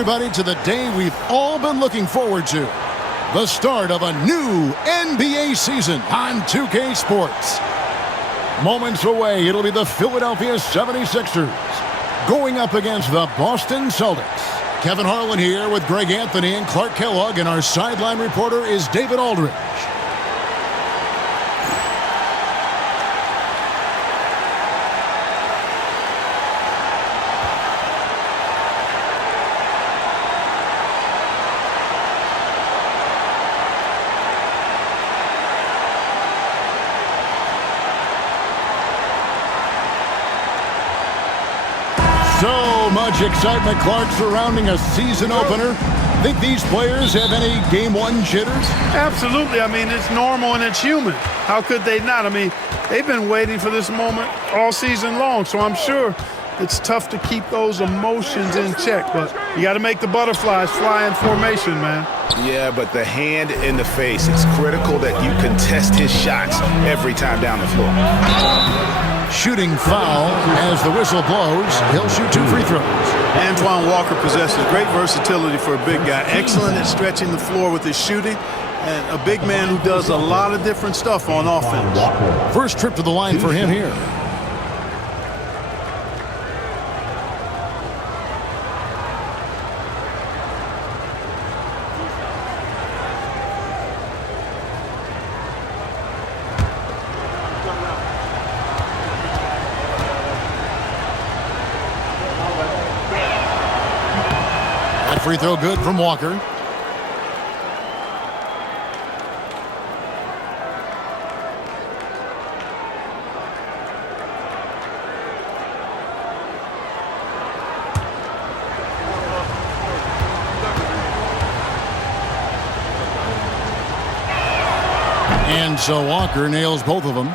everybody, to the day we've all been looking forward to. The start of a new NBA season on 2K Sports. Moments away, it'll be the Philadelphia 76ers going up against the Boston Celtics. Kevin Harlan here with Greg Anthony and Clark Kellogg, and our sideline reporter is David Aldridge. So much excitement, Clark, surrounding a season opener. Think these players have any game one jitters? Absolutely. I mean, it's normal and it's human. How could they not? I mean, they've been waiting for this moment all season long, so I'm sure it's tough to keep those emotions in check, but you got to make the butterflies fly in formation, man. Yeah, but the hand in the face, it's critical that you contest his shots every time down the floor. Shooting foul as the whistle blows. He'll shoot 2 free throws. Antoine Walker possesses great versatility for a big guy. Excellent at stretching the floor with his shooting. And a big man who does a lot of different stuff on offense. First trip to the line for him here. Free throw good from Walker. And so Walker nails both of them.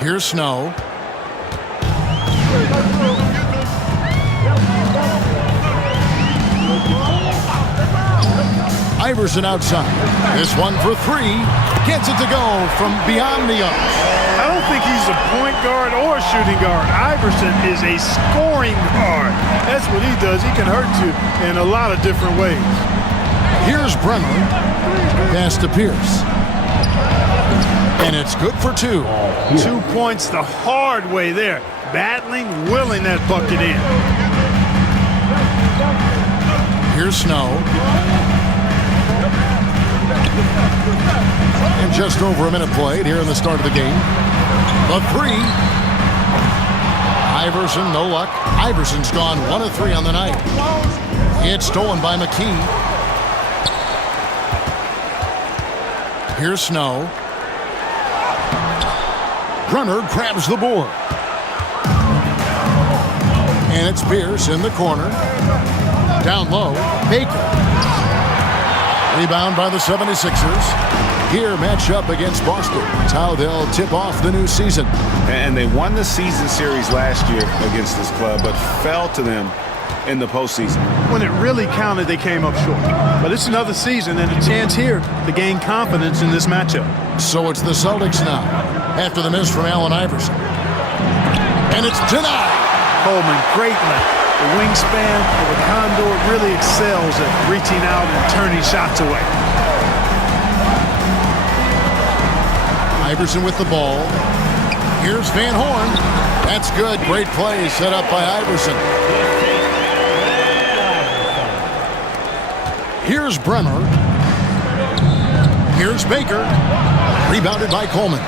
Here's Snow. Iverson outside. This one for 3. Gets it to go from beyond the arc. I don't think he's a point guard or a shooting guard. Iverson is a scoring guard. That's what he does. He can hurt you in a lot of different ways. Here's Bremer. Pass to Pierce. And it's good for 2. 2 points the hard way there. Battling, willing that bucket in. Here's Snow. And just over a minute played here in the start of the game. The 3. Iverson, no luck. Iverson's gone 1 of 3 on the night. It's stolen by McKee. Here's Snow. Brunner grabs the board. And it's Pierce in the corner. Down low, Baker. Rebound by the 76ers. Here, match up against Boston. It's how they'll tip off the new season. And they won the season series last year against this club, but fell to them in the postseason. When it really counted, they came up short. But it's another season and a chance here to gain confidence in this matchup. So it's the Celtics now, after the miss from Allen Iverson. And it's denied. Coleman, great length. The wingspan of a condor really excels at reaching out and turning shots away. Iverson with the ball. Here's Van Horn. That's good. Great play set up by Iverson. Here's Bremer. Here's Baker. Rebounded by Coleman.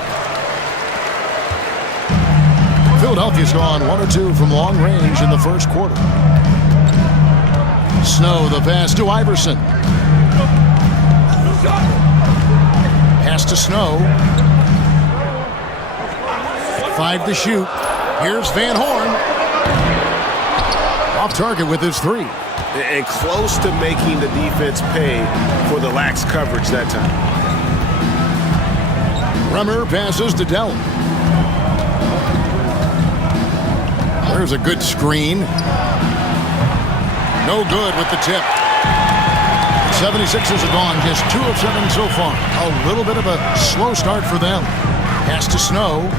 Philadelphia's gone 1 of 2 from long range in the first quarter. Snow, the pass to Iverson. Pass to Snow. 5 to shoot. Here's Van Horn. Off target with his 3. And close to making the defense pay for the lax coverage that time. Bremer passes to Dalla. There's a good screen. No good with the tip. 76ers have gone just 2 of 7 so far. A little bit of a slow start for them. Pass to Snow.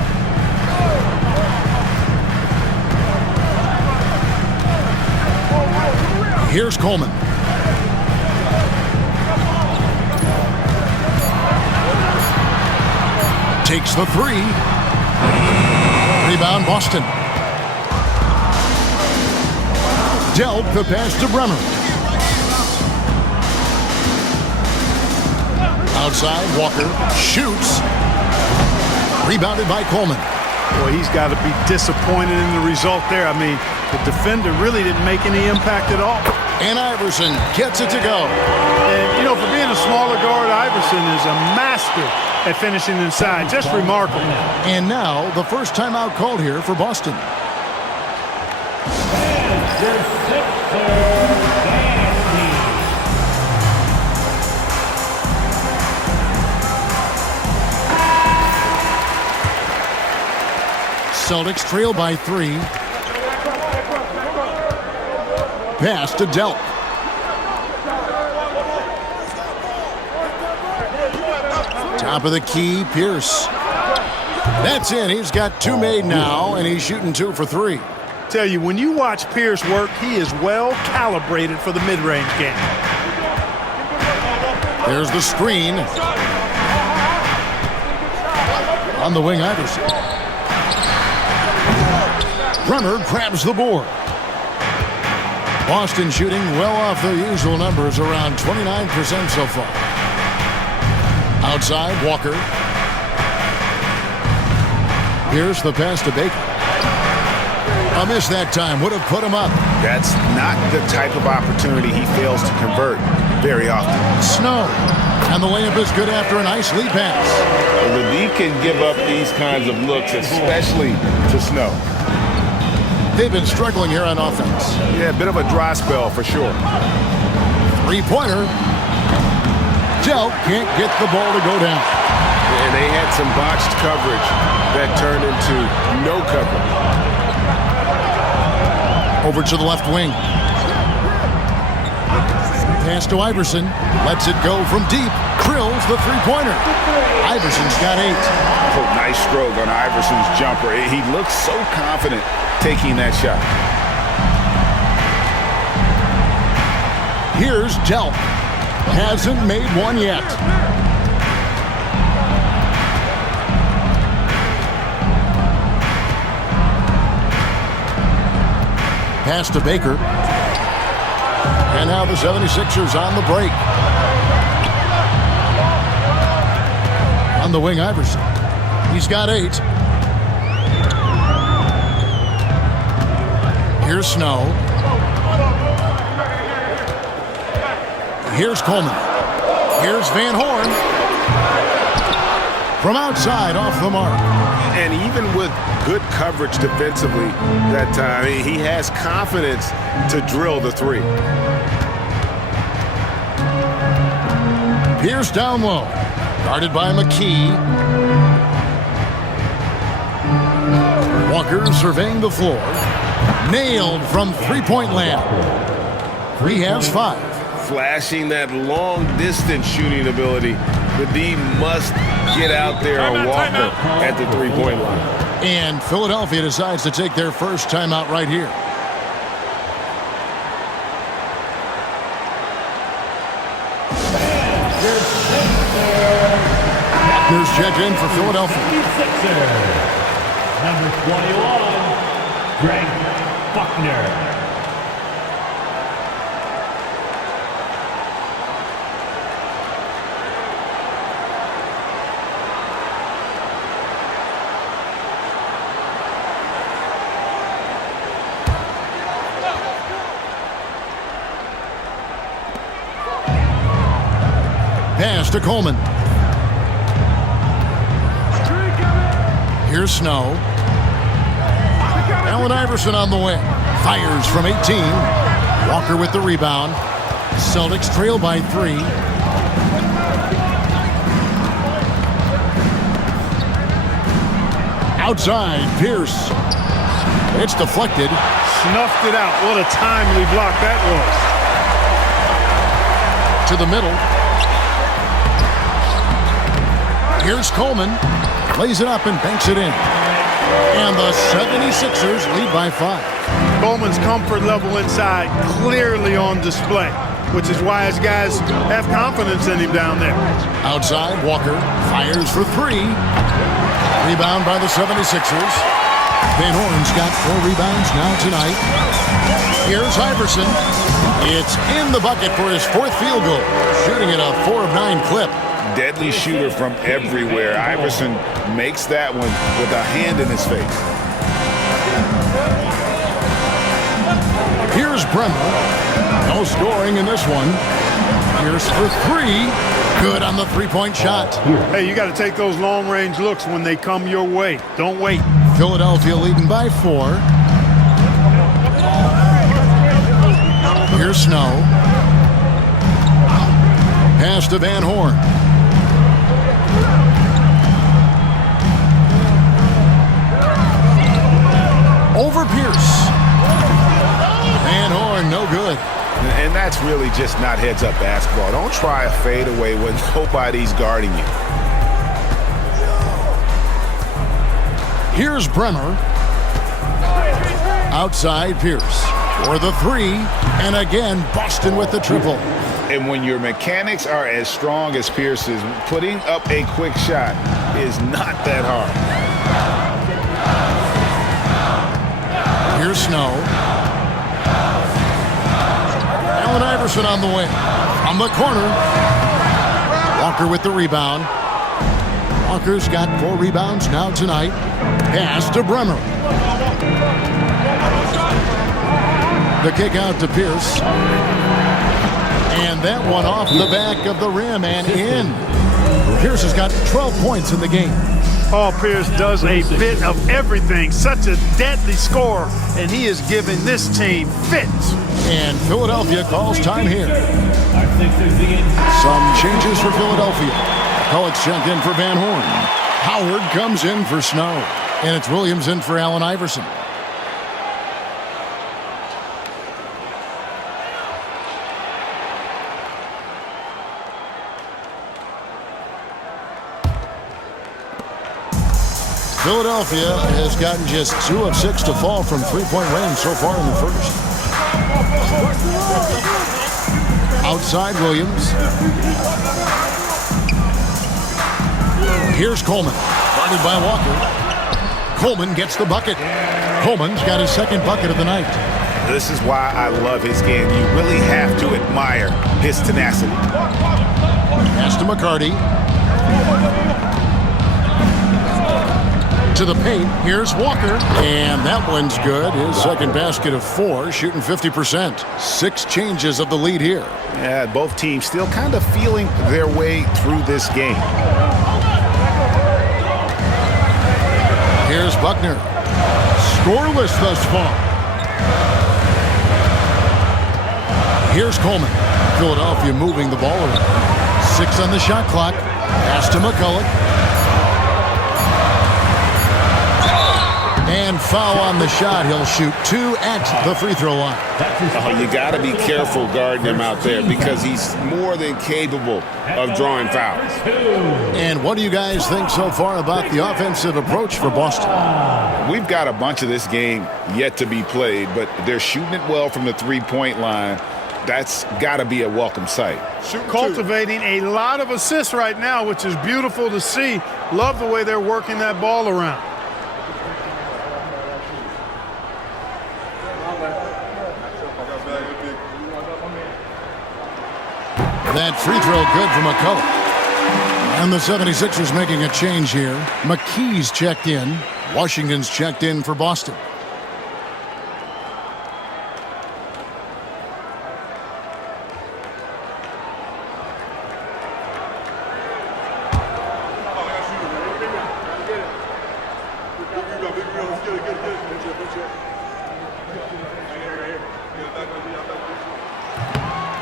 Here's Coleman. Takes the three. Rebound, Boston. Delk the pass to Bremer. Outside, Walker shoots. Rebounded by Coleman. Boy, he's got to be disappointed in the result there. I mean, the defender really didn't make any impact at all. And Iverson gets it to go. And, you know, for being a smaller guard, Iverson is a master at finishing inside. Just remarkable. And now, the first timeout called here for Boston. Celtics trail by 3. Pass to Delk. Top of the key, Pierce. That's in. He's got 2 made now, and he's shooting 2 for 3. Tell you, when you watch Pierce work, he is well calibrated for the mid-range game. There's the screen. On the wing, Iverson. Bremer grabs the board. Boston shooting well off their usual numbers, around 29% so far. Outside, Walker. Here's the pass to Baker. A miss that time would have put him up. That's not the type of opportunity he fails to convert very often. Snow. And the layup is good after a nice lead pass. The D can give up these kinds of looks, especially to Snow. They've been struggling here on offense. Yeah, a bit of a dry spell for sure. Three-pointer. Delk can't get the ball to go down. And they had some botched coverage that turned into no coverage. Over to the left wing. Pass to Iverson. Lets it go from deep. Drills the three-pointer. Iverson's got 8. Oh, nice stroke on Iverson's jumper. He looks so confident taking that shot. Here's Delk. Hasn't made one yet. Pass to Baker. And now the 76ers on the break. On the wing, Iverson. He's got 8. Here's Snow. Here's Coleman. Here's Van Horn. From outside, off the mark. And even with good coverage defensively that time, he has confidence to drill the 3. Pierce down low. Guarded by McKee. Walker surveying the floor. Nailed from three-point land. He has 5. Flashing that long-distance shooting ability. The D must get out there on Walker at the three-point line. And Philadelphia decides to take their first timeout right here. Here's check in for Philadelphia. Number 21, Greg Buckner. Pass to Coleman. Here's Snow. Allen Iverson on the wing. Fires from 18. Walker with the rebound. Celtics trail by 3. Outside, Pierce. It's deflected. Snuffed it out. What a timely block that was. To the middle. Here's Coleman. Lays it up and banks it in. And the 76ers lead by 5. Bowman's comfort level inside clearly on display, which is why his guys have confidence in him down there. Outside, Walker fires for three. Rebound by the 76ers. Van Horn's got 4 rebounds now tonight. Here's Iverson. It's in the bucket for his 4th field goal, shooting at a 4 of 9 clip. Deadly shooter from everywhere. Iverson makes that one with a hand in his face. Here's Bremer. No scoring in this one. Here's for 3. Good on the 3-point shot. Hey, you got to take those long-range looks when they come your way. Don't wait. Philadelphia leading by 4. Here's Snow. Pass to Van Horn. Over Pierce. Van Horn, no good. And that's really just not heads-up basketball. Don't try a fadeaway when nobody's guarding you. Here's Bremer. Outside Pierce for the 3. And again, Boston with the triple. And when your mechanics are as strong as Pierce's, putting up a quick shot is not that hard. Here's Snow. Allen Iverson on the way. From the corner. Walker with the rebound. Walker's got 4 rebounds now tonight. Pass to Bremer. The kick out to Pierce. And that one off the back of the rim and in. Pierce has got 12 points in the game. Paul Pierce does a bit of everything. Such a deadly scorer, and he is giving this team fits. And Philadelphia calls time here. Some changes for Philadelphia. Cullick's checked in for Van Horn. Howard comes in for Snow. And it's Williams in for Allen Iverson. Philadelphia has gotten just 2 of 6 to fall from 3-point range so far in the first. Outside Williams. Here's Coleman. Guarded by Walker. Coleman gets the bucket. Coleman's got his 2nd bucket of the night. This is why I love his game. You really have to admire his tenacity. Pass to McCarty. To the paint, here's Walker, and that one's good. His 2nd basket of 4, shooting 50%. 6 changes of the lead here. Yeah, both teams still kind of feeling their way through this game. Here's Buckner. Scoreless thus far. Here's Coleman. Philadelphia moving the ball around. 6 on the shot clock. Pass to McCulloch. And foul on the shot. He'll shoot 2 at the free throw line. Oh, you got to be careful guarding him out there because he's more than capable of drawing fouls. And what do you guys think so far about the offensive approach for Boston? We've got a bunch of this game yet to be played, but they're shooting it well from the 3-point line. That's got to be a welcome sight. Cultivating a lot of assists right now, which is beautiful to see. Love the way they're working that ball around. That free throw good for McCulloch. And the 76ers making a change here. McKee's checked in. Washington's checked in for Boston.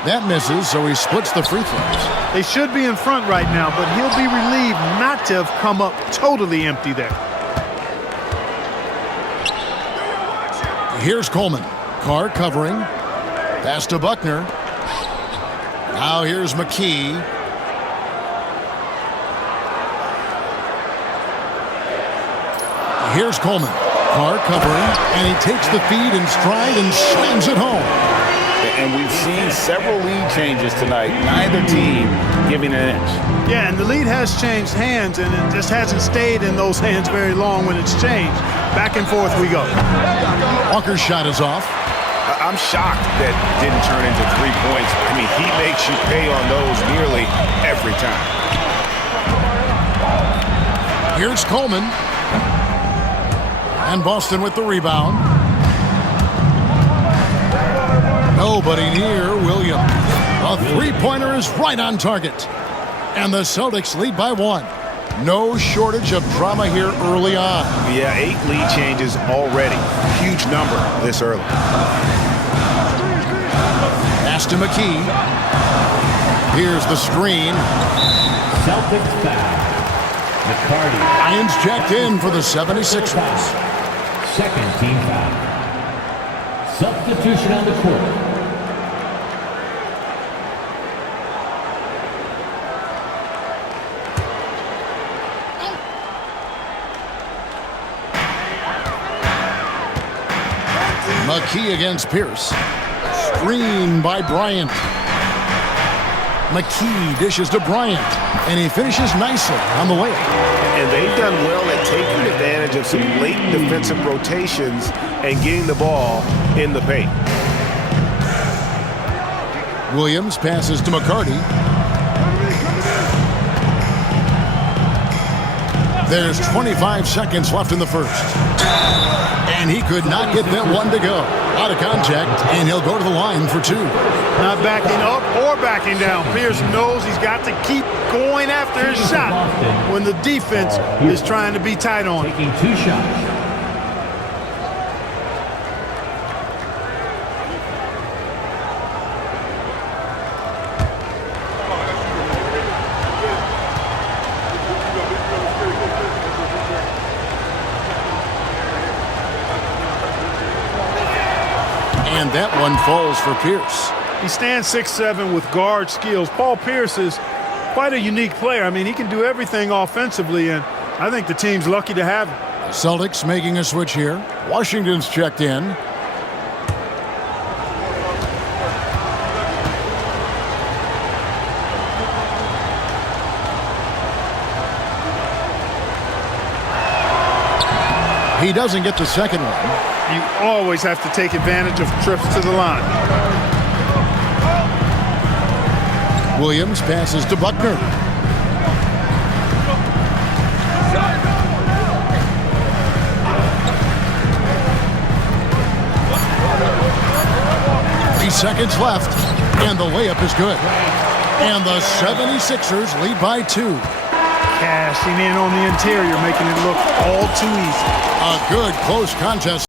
That misses, so he splits the free throws. They should be in front right now, but he'll be relieved not to have come up totally empty there. Here's Coleman. Carr covering. Pass to Buckner. Now here's McKee. Here's Coleman. Carr covering, and he takes the feed in stride and slams it home. And we've seen several lead changes tonight, neither team giving an inch. Yeah, and the lead has changed hands, and it just hasn't stayed in those hands very long when it's changed. Back and forth we go. Walker's shot is off. I'm shocked that didn't turn into 3 points. I mean, he makes you pay on those nearly every time. Here's Coleman. And Boston with the rebound. Nobody near Williams. A three-pointer is right on target. And the Celtics lead by 1. No shortage of drama here early on. Yeah, 8 lead changes already. Huge number this early. Pass to McKee. Here's the screen. Celtics foul. McCarty. Irons checked in for the 76ers. Second team foul. Substitution on the court. McKee against Pierce. Screen by Bryant. McKee dishes to Bryant, and he finishes nicely on the layup. And they've done well at taking advantage of some late defensive rotations and getting the ball in the paint. Williams passes to McCarty. There's 25 seconds left in the first. And he could not get that one to go. Out of contact, and he'll go to the line for 2. Not backing up or backing down. Pierce knows he's got to keep going after his shot when the defense is trying to be tight on him. Taking 2 shots. And that one falls for Pierce. He stands 6'7" with guard skills. Paul Pierce is quite a unique player. I mean, he can do everything offensively, and I think the team's lucky to have him. Celtics making a switch here. Washington's checked in. He doesn't get the second one. You always have to take advantage of trips to the line. Williams passes to Buckner. Seconds left, and the layup is good. And the 76ers lead by 2. Cashing in on the interior, making it look all too easy. A good close contest.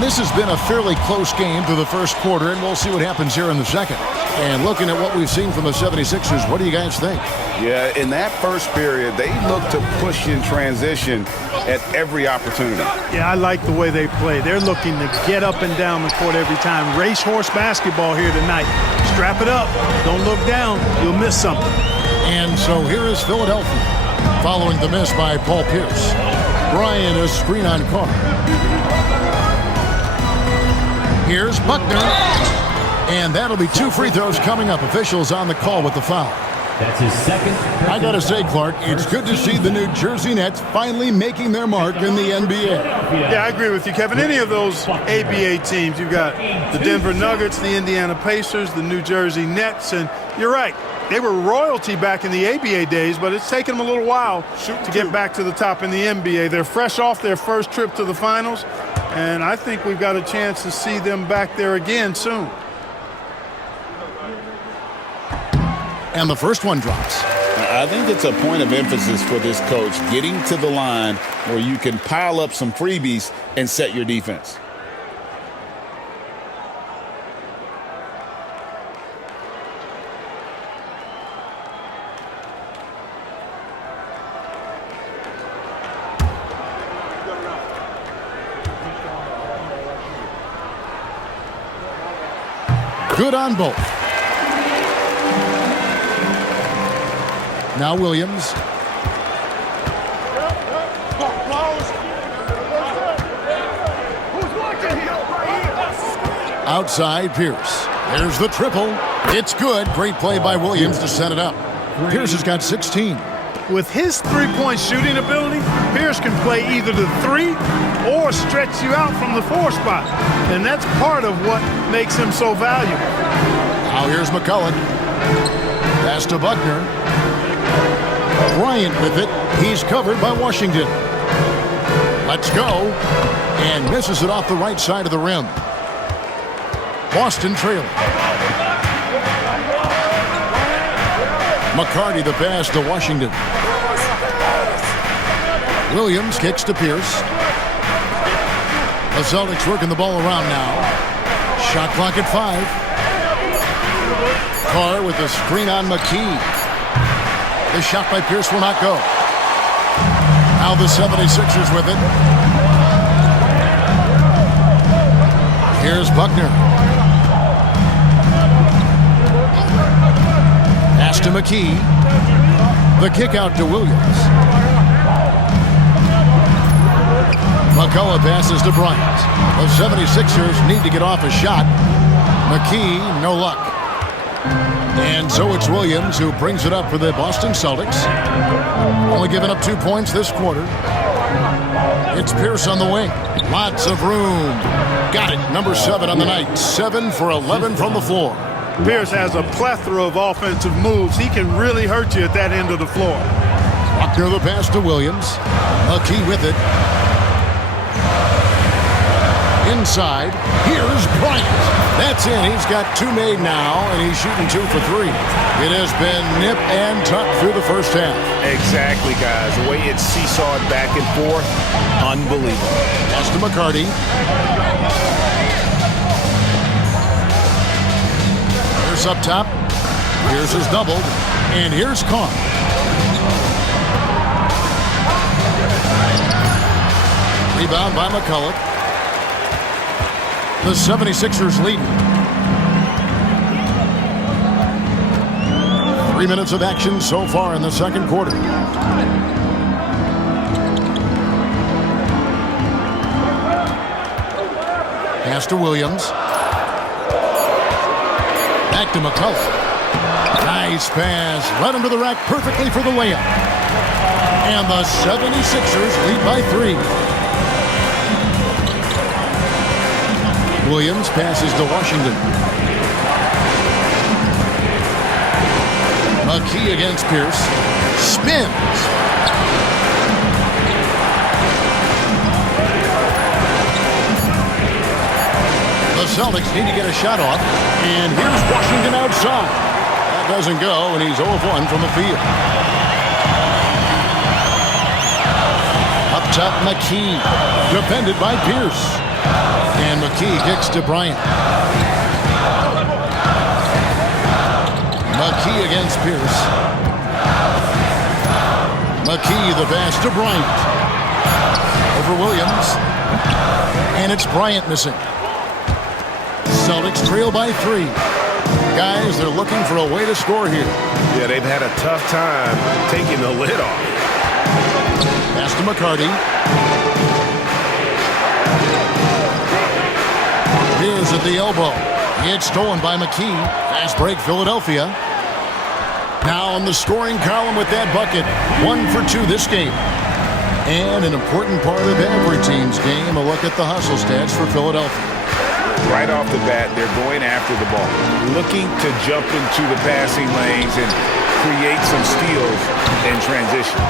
This has been a fairly close game through the first quarter, and we'll see what happens here in the second. And looking at what we've seen from the 76ers, what do you guys think? Yeah, in that first period, they looked to push in transition at every opportunity. Yeah, I like the way they play. They're looking to get up and down the court every time. Racehorse basketball here tonight. Strap it up. Don't look down. You'll miss something. And so here is Philadelphia, following the miss by Paul Pierce. Bryant, a screen on Carr. Here's Buckner, and that'll be 2 free throws coming up. Officials on the call with the foul. That's his second. I gotta say, Clark, it's good to see the New Jersey Nets finally making their mark in the NBA. Yeah, I agree with you, Kevin. Any of those ABA teams, you've got the Denver Nuggets, the Indiana Pacers, the New Jersey Nets, and you're right. They were royalty back in the ABA days, but it's taken them a little while to get back to the top in the NBA. They're fresh off their first trip to the finals, and I think we've got a chance to see them back there again soon. And the first one drops. I think it's a point of emphasis for this coach, getting to the line where you can pile up some freebies and set your defense. Good on both. Now Williams. Outside Pierce. There's the triple. It's good. Great play by Williams to set it up. Pierce has got 16. With his three-point shooting ability, Pierce can play either the 3 or stretch you out from the 4 spot. And that's part of what makes him so valuable. Now here's McCullough. Pass to Buckner. Bryant with it. He's covered by Washington. Let's go. And misses it off the right side of the rim. Boston trailing. McCarty the pass to Washington. Williams kicks to Pierce. The Celtics working the ball around now. Shot clock at 5. Carr with the screen on McKee. The shot by Pierce will not go. Now the 76ers with it. Here's Buckner. Pass to McKee. The kick out to Williams. McCullough passes to Bryant. The 76ers need to get off a shot. McKee, no luck. And so it's Williams who brings it up for the Boston Celtics. Only giving up 2 points this quarter. It's Pierce on the wing. Lots of room. Got it. Number 7 on the night. 7 for 11 from the floor. Pierce has a plethora of offensive moves. He can really hurt you at that end of the floor. Buckner the pass to Williams. McKee with it. Inside. Here's Bryant. That's in. He's got 2 made now, and he's shooting 2 for 3. It has been nip and tuck through the first half. Exactly, guys. The way it's seesawed back and forth, unbelievable. Pass to McCarty. Here's up top. Here's his doubled. And here's Carr. Rebound by McCullough. The 76ers lead. 3 minutes of action so far in the second quarter. Pass to Williams. Back to McCullough. Nice pass. Led him to the rack perfectly for the layup. And the 76ers lead by 3. Williams passes to Washington. McKee against Pierce. Spins. The Celtics need to get a shot off. And here's Washington outside. That doesn't go, and he's 0 of 1 from the field. Up top, McKee. Defended by Pierce. And McKee kicks to Bryant. McKee against Pierce. McKee the pass to Bryant. Over Williams. And it's Bryant missing. Celtics trail by 3. Guys, they're looking for a way to score here. Yeah, they've had a tough time taking the lid off. Pass to McCarty. Here's at the elbow. It's stolen by McKee. Fast break, Philadelphia. Now on the scoring column with that bucket. 1 for 2 this game. And an important part of every team's game, a look at the hustle stats for Philadelphia. Right off the bat, they're going after the ball, looking to jump into the passing lanes and create some steals in transition.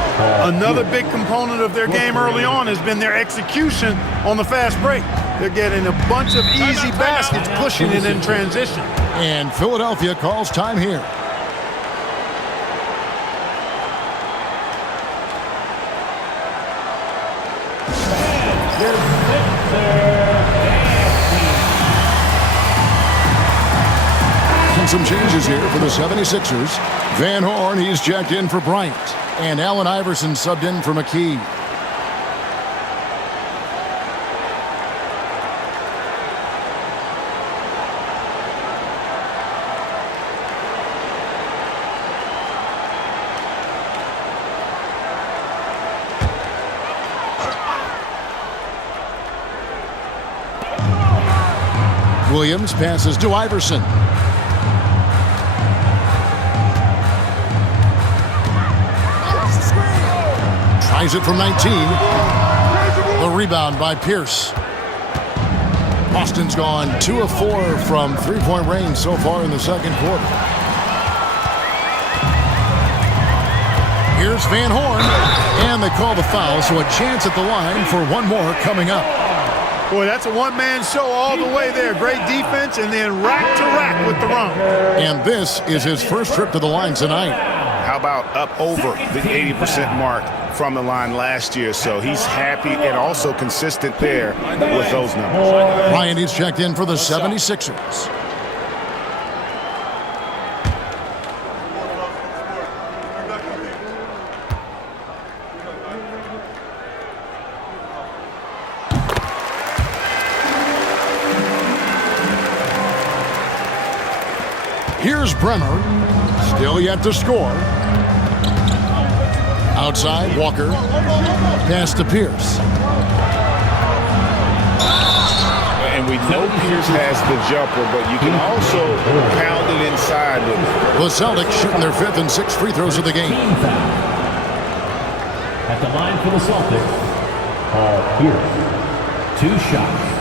Another big component of their game early on has been their execution on the fast break. They're getting a bunch of easy baskets, pushing it in transition. And Philadelphia calls time here. Some changes here for the 76ers. Van Horn, he's checked in for Bryant. And Allen Iverson subbed in for McKee. Williams passes to Iverson. Tries it from 19. The rebound by Pierce. Boston's gone 2 of 4 from three-point range so far in the second quarter. Here's Van Horn, and they call the foul, so a chance at the line for one more coming up. Boy, that's a one-man show all the way there. Great defense, and then rack to rack with the run. And this is his first trip to the line tonight. How about up over the 80% mark from the line last year? So he's happy and also consistent there with those numbers. Bryant is checked in for the 76ers. Here's Bremer, still yet to score. Outside, Walker, pass to Pierce. And we know Pierce has the jumper, but you can also pound it inside with it. The Celtics shooting their 5th and 6th free throws of the game. At the line for the Celtics, Pierce. 2 shots.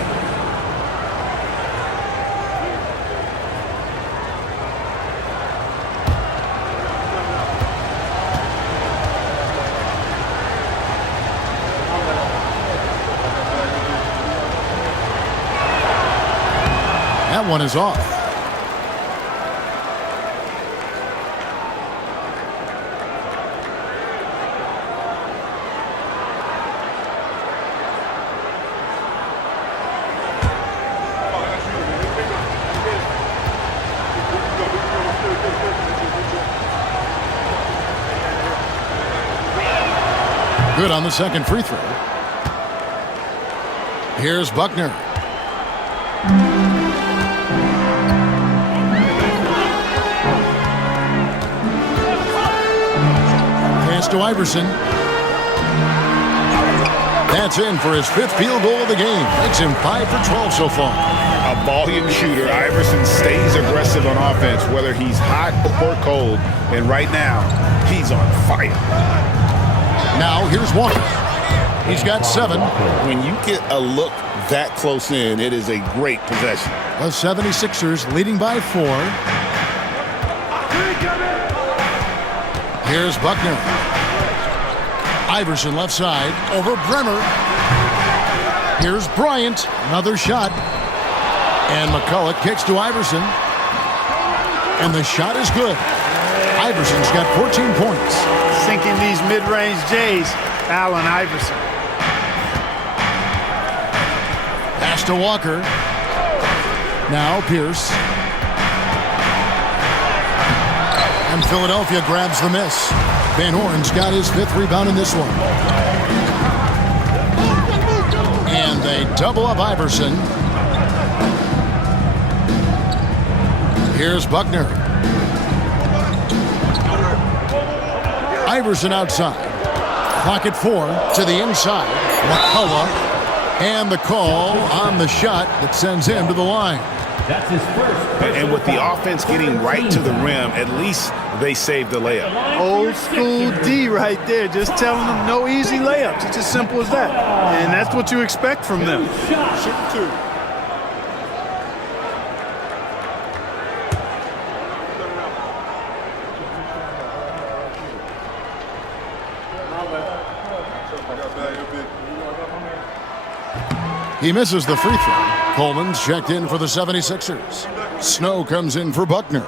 That one is off. Good on the second free throw. Here's Buckner. To Iverson. That's in for his 5th field goal of the game. Makes him 5 for 12 so far. A volume shooter. Iverson stays aggressive on offense, whether he's hot or cold. And right now, he's on fire. Now here's Walker. He's got 7. When you get a look that close in, it is a great possession. The 76ers leading by 4. Here's Buckner. Iverson left side over Bremer. Here's Bryant. Another shot. And McCulloch kicks to Iverson. And the shot is good. Iverson's got 14 points. Sinking these mid-range J's, Allen Iverson. Pass to Walker. Now Pierce. And Philadelphia grabs the miss. Van Horn's got his 5th rebound in this one. And they double up Iverson. Here's Buckner. Iverson outside. Clock at 4 to the inside. McCulloch. And the call on the shot that sends him to the line. That's his first. And with the offense getting right to the rim, at least they saved the layup. Old school D right there, just telling them no easy layups. It's as simple as that. And that's what you expect from them. Shot. 2. He misses the free throw. Coleman's checked in for the 76ers. Snow comes in for Buckner.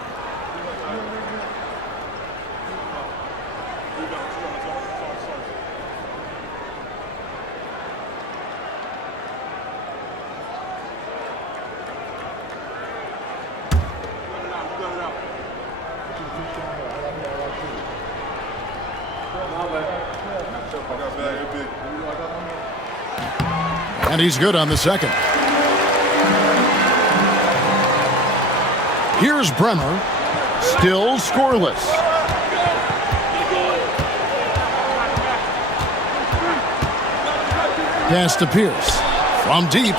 And he's good on the second. Here's Bremer, still scoreless. Pass to Pierce from deep.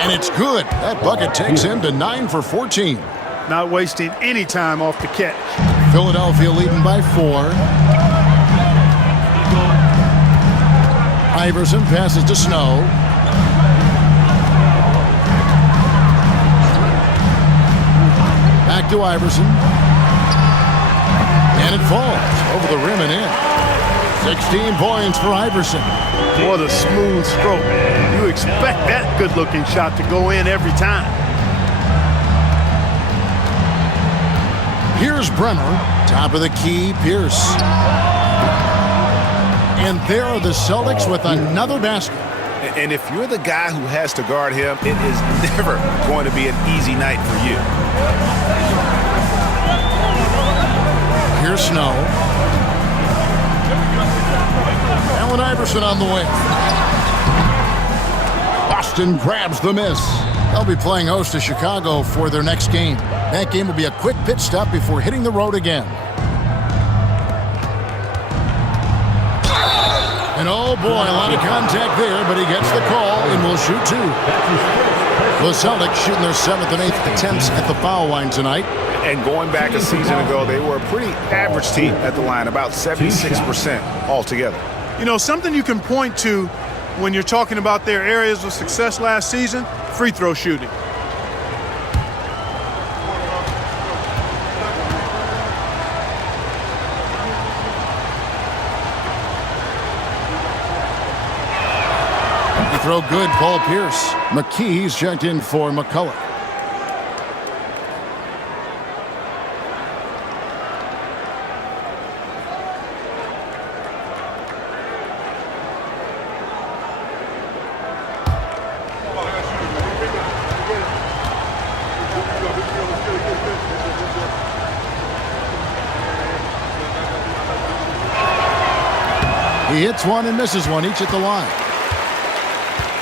And it's good. That bucket takes him to 9 for 14. Not wasting any time off the catch. Philadelphia leading by 4. Iverson passes to Snow. Back to Iverson. And it falls over the rim and in. 16 points for Iverson. What a smooth stroke. You expect that good-looking shot to go in every time. Here's Bremer. Top of the key, Pierce. And there are the Celtics with another basket. And if you're the guy who has to guard him, it is never going to be an easy night for you. Here's Snow. Allen Iverson on the way. Boston grabs the miss. They'll be playing host to Chicago for their next game. That game will be a quick pit stop before hitting the road again. And oh boy, a lot of contact there, but he gets the call and will shoot 2. The Celtics shooting their 7th and 8th attempts at the foul line tonight. And going back a season ago, they were a pretty average team at the line, about 76% altogether. You know, something you can point to when you're talking about their areas of success last season, free throw shooting. Throw good, Paul Pierce. McKee's checked in for McCullough. He hits one and misses one, each at the line.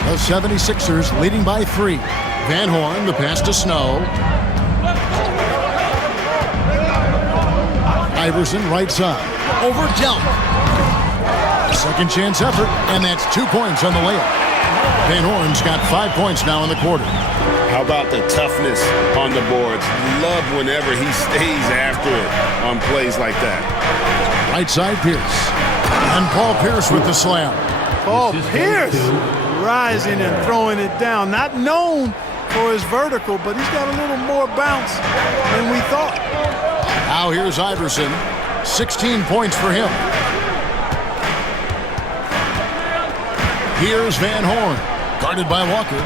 The 76ers leading by 3. Van Horn, the pass to Snow. Iverson, right side. Over jump. Second chance effort, and that's 2 points on the layup. Van Horn's got 5 points now in the quarter. How about the toughness on the boards? Love whenever he stays after it on plays like that. Right side, Pierce. And Paul Pierce with the slam. Paul Pierce rising and throwing it down. Not known for his vertical, but he's got a little more bounce than we thought. Now here's Iverson. 16 points for him. Here's Van Horn. Guarded by Walker.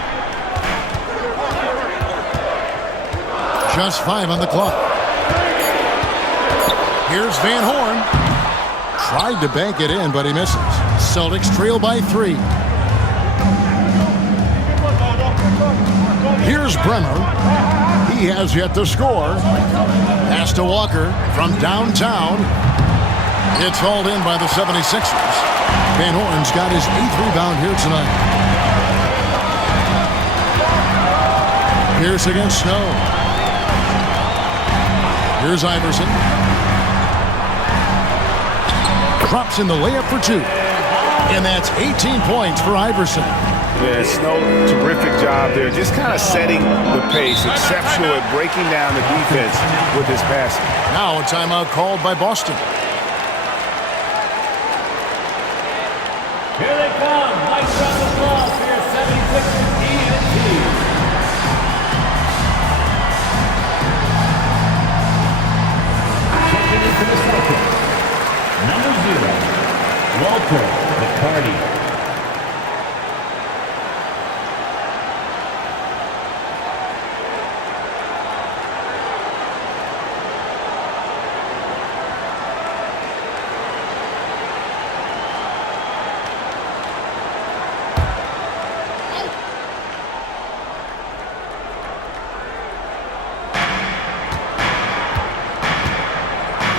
Just 5 on the clock. Here's Van Horn. Tried to bank it in, but he misses. Celtics trail by 3. Here's Bremer. He has yet to score. Pass to Walker from downtown. It's hauled in by the 76ers. Van Horn's got his 8th rebound here tonight. Pierce against Snow. Here's Iverson. Drops in the layup for 2. And that's 18 points for Iverson. Yeah, Snow, terrific job there. Just kind of setting the pace. Exceptional at breaking down the defense with his passing. Now a timeout called by Boston. Here they come. Nice round of applause for your 76ers ENT. Checking into the Celtics. Number 0, Walter McCarty.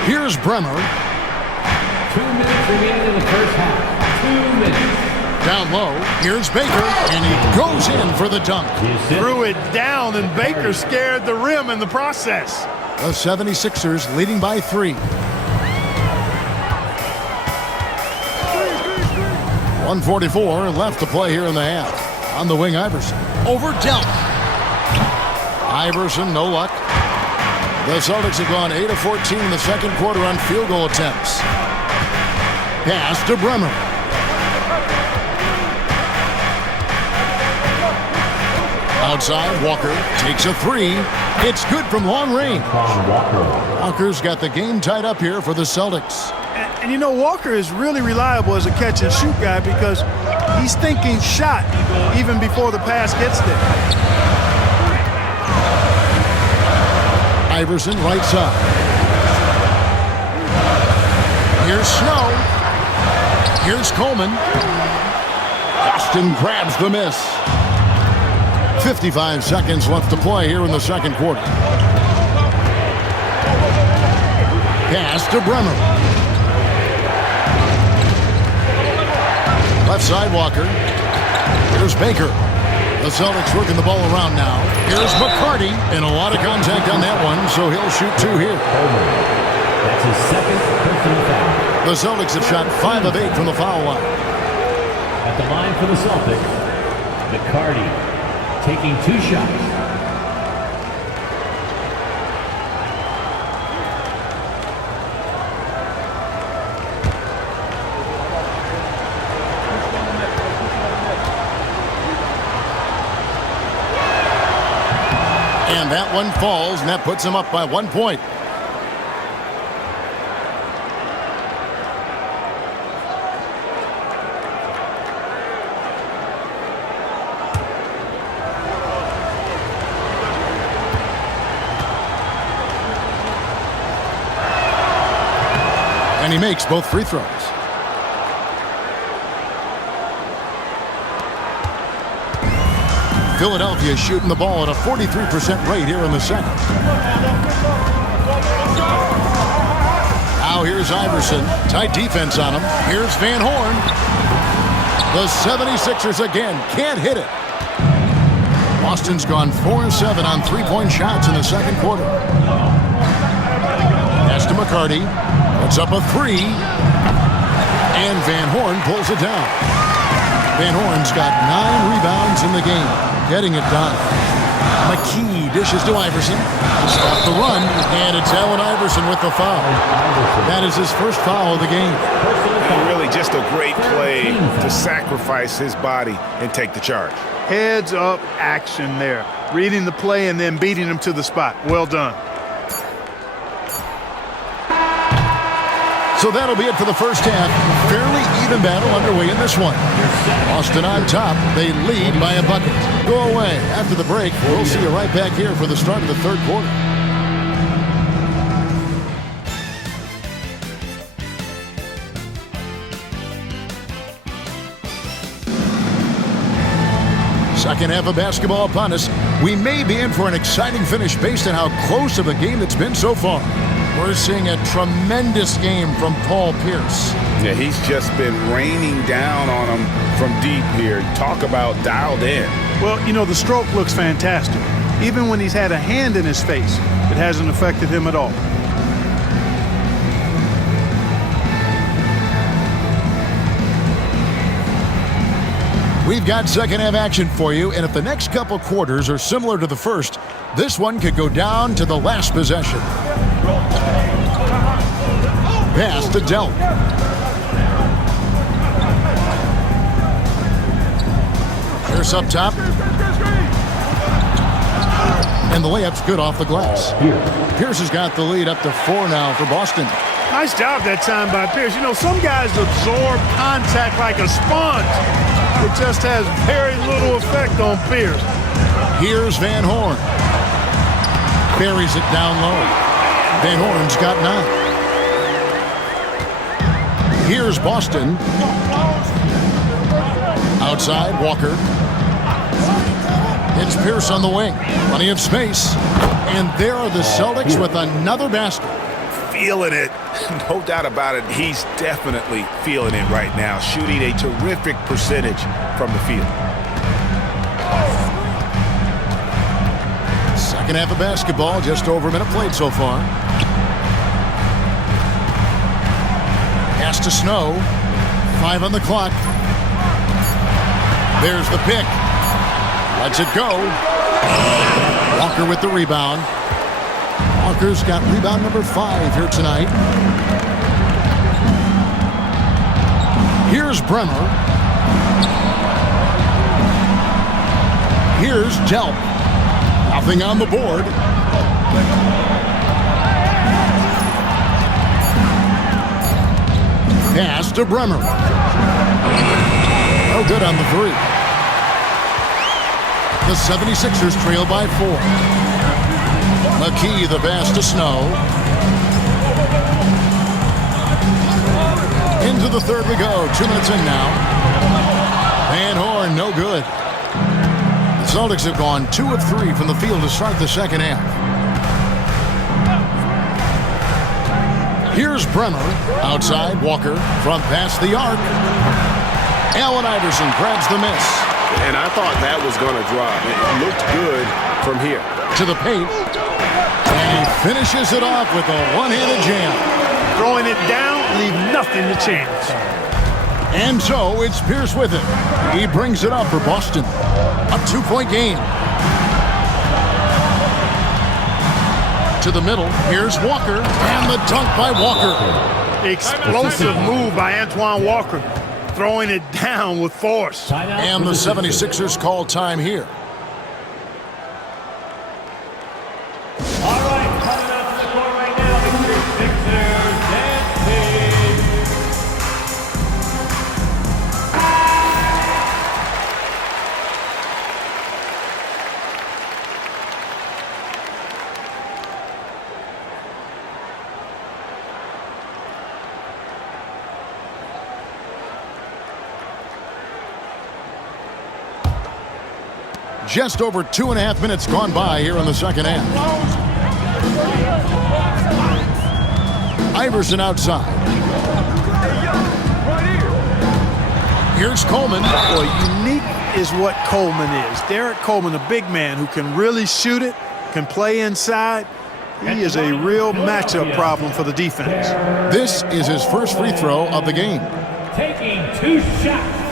Here's Bremer. 2 minutes remaining in the first half. 2 minutes. Down low. Here's Baker, and he goes in for the dunk. Threw it down, and Baker scared the rim in the process. The 76ers leading by 3. 1:44 left to play here in the half. On the wing, Iverson. Over Dalla. Iverson, no luck. The Celtics have gone 8 of 14 in the second quarter on field goal attempts. Pass to Bremer. Outside, Walker takes a three. It's good from long range. Walker's got the game tied up here for the Celtics. And you know, Walker is really reliable as a catch-and-shoot guy because he's thinking shot even before the pass gets there. Iverson, right side. Here's Snow. Here's Coleman. Boston grabs the miss. 55 seconds left to play here in the second quarter. Pass to Bremer. Left side, Walker. Here's Baker. The Celtics working the ball around now. Here's McCarty. And a lot of contact on that one, so he'll shoot two here. That's his second personal foul. The Celtics have shot 5 of 8 from the foul line. At the line for the Celtics, McCarty taking 2 shots. And that one falls, and that puts him up by 1 point. And he makes both free throws. Philadelphia shooting the ball at a 43% rate here in the second. Now here's Iverson. Tight defense on him. Here's Van Horn. The 76ers again can't hit it. Boston's gone 4 of 7 on three-point shots in the second quarter. Pass to McCarty. Puts up a three. And Van Horn pulls it down. Van Horn's got 9 rebounds in the game. Getting it done. McKee dishes to Iverson. Stop the run. And it's Allen Iverson with the foul. That is his first foul of the game. And really just a great play to sacrifice his body and take the charge. Heads up action there. Reading the play and then beating him to the spot. Well done. So that'll be it for the first half. Fairly even battle underway in this one. Boston on top. They lead by a bucket. Go away. After the break, we'll see you right back here for the start of the third quarter. Second half of basketball upon us. We may be in for an exciting finish based on how close of a game it's been so far. We're seeing a tremendous game from Paul Pierce. Yeah, he's just been raining down on him from deep here. Talk about dialed in. Well, you know, the stroke looks fantastic. Even when he's had a hand in his face, it hasn't affected him at all. We've got second half action for you, and if the next couple quarters are similar to the first, this one could go down to the last possession. Pass to Dalla. Pierce up top. And the layup's good off the glass. Pierce has got the lead up to 4 now for Boston. Nice job that time by Pierce. You know, some guys absorb contact like a sponge. It just has very little effect on Pierce. Here's Van Horn. Buries it down low. Van Horn's got 9. Here's Boston. Outside, Walker. It's Pierce on the wing. Plenty of space. And there are the Celtics with another basket. Feeling it. No doubt about it. He's definitely feeling it right now. Shooting a terrific percentage from the field. Second half of basketball, just over a minute played so far. Pass to Snow. 5 on the clock. There's the pick. Lets it go. Walker with the rebound. Walker's got rebound number 5 here tonight. Here's Bremer. Here's Delp. Nothing on the board. Pass to Bremer. No good on the 3. The 76ers trail by 4. McKee the pass to Snow. Into the third we go. 2 minutes in now. Van Horn, no good. The Celtics have gone 2 of 3 from the field to start the second half. Here's Bremer. Outside, Walker. Front past the arc. Allen Iverson grabs the miss. And I thought that was going to drop. It looked good from here. To the paint. And he finishes it off with a one-handed jam. Throwing it down, leave nothing to chance. And so it's Pierce with it. He brings it up for Boston. A 2-point game. To the middle. Here's Walker. And the dunk by Walker. Explosive move by Antoine Walker. Throwing it down with force. And the 76ers call time here. All right, coming up to the court right now, it's your Sixers dancing. Just over 2.5 minutes gone by here in the second half. Iverson outside. Here's Coleman. Boy, unique is what Coleman is. Derek Coleman, a big man who can really shoot it, can play inside. He is a real matchup problem for the defense. This is his first free throw of the game. Taking 2 shots.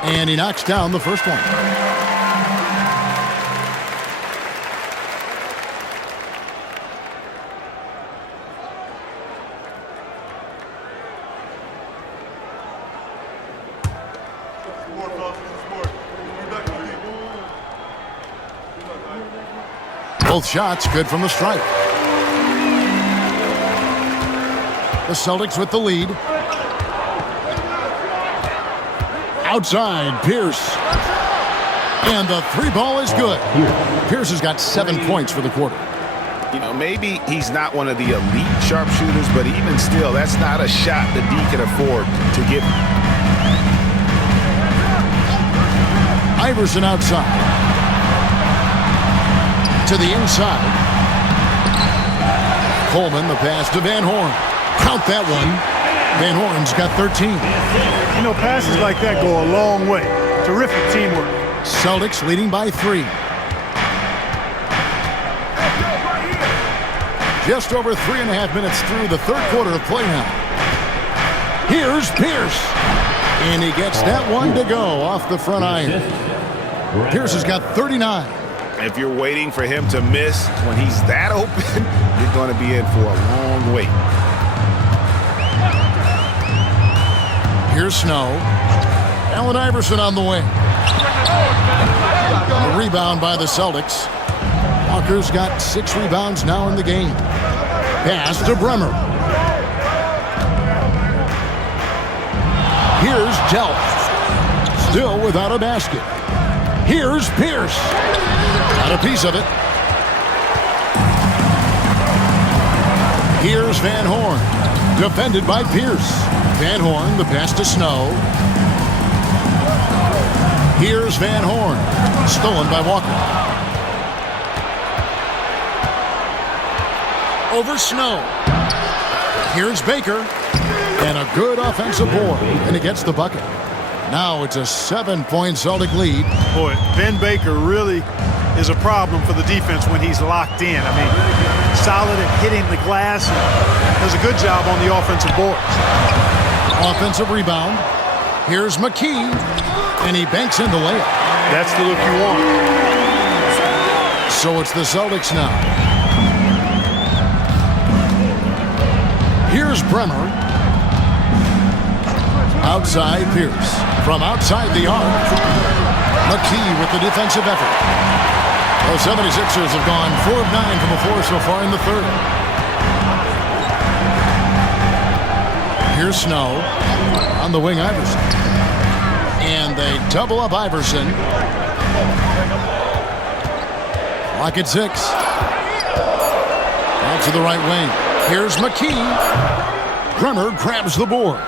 And he knocks down the first one. Both shots good from the stripe. The Celtics with the lead. Outside, Pierce. And the 3 ball is good. Pierce has got 7 points for the quarter. You know, maybe he's not one of the elite sharpshooters, but even still, that's not a shot that D can afford to give. Iverson outside. To the inside. Coleman, the pass to Van Horn. Count that one. Van Horn's got 13. You know, passes like that go a long way. Terrific teamwork. Celtics leading by 3. Just over 3.5 minutes through the third quarter of play now. Here's Pierce. And he gets that one to go off the front iron. Pierce has got 39. If you're waiting for him to miss when he's that open, you're going to be in for a long wait. Here's Snow. Allen Iverson on the wing. The rebound by the Celtics. Walker's got 6 rebounds now in the game. Pass to Bremer. Here's Delp. Still without a basket. Here's Pierce. Got a piece of it. Here's Van Horn. Defended by Pierce. Van Horn, the pass to Snow. Here's Van Horn. Stolen by Walker. Over Snow. Here's Baker. And a good offensive board. And he gets the bucket. Now it's a 7-point Celtic lead. Boy, Ben Baker really is a problem for the defense when he's locked in. I mean, solid at hitting the glass and does a good job on the offensive boards. Offensive rebound. Here's McKee, and he banks in the layup. That's the look you want. So it's the Celtics now. Here's Bremer. Outside Pierce. From outside the arc. McKee with the defensive effort. The 76ers have gone 4 of 9 from the floor so far in the third. Here's Snow. On the wing, Iverson. And they double up Iverson. Lock at 6. Out to the right wing. Here's McKee. Bremer grabs the board.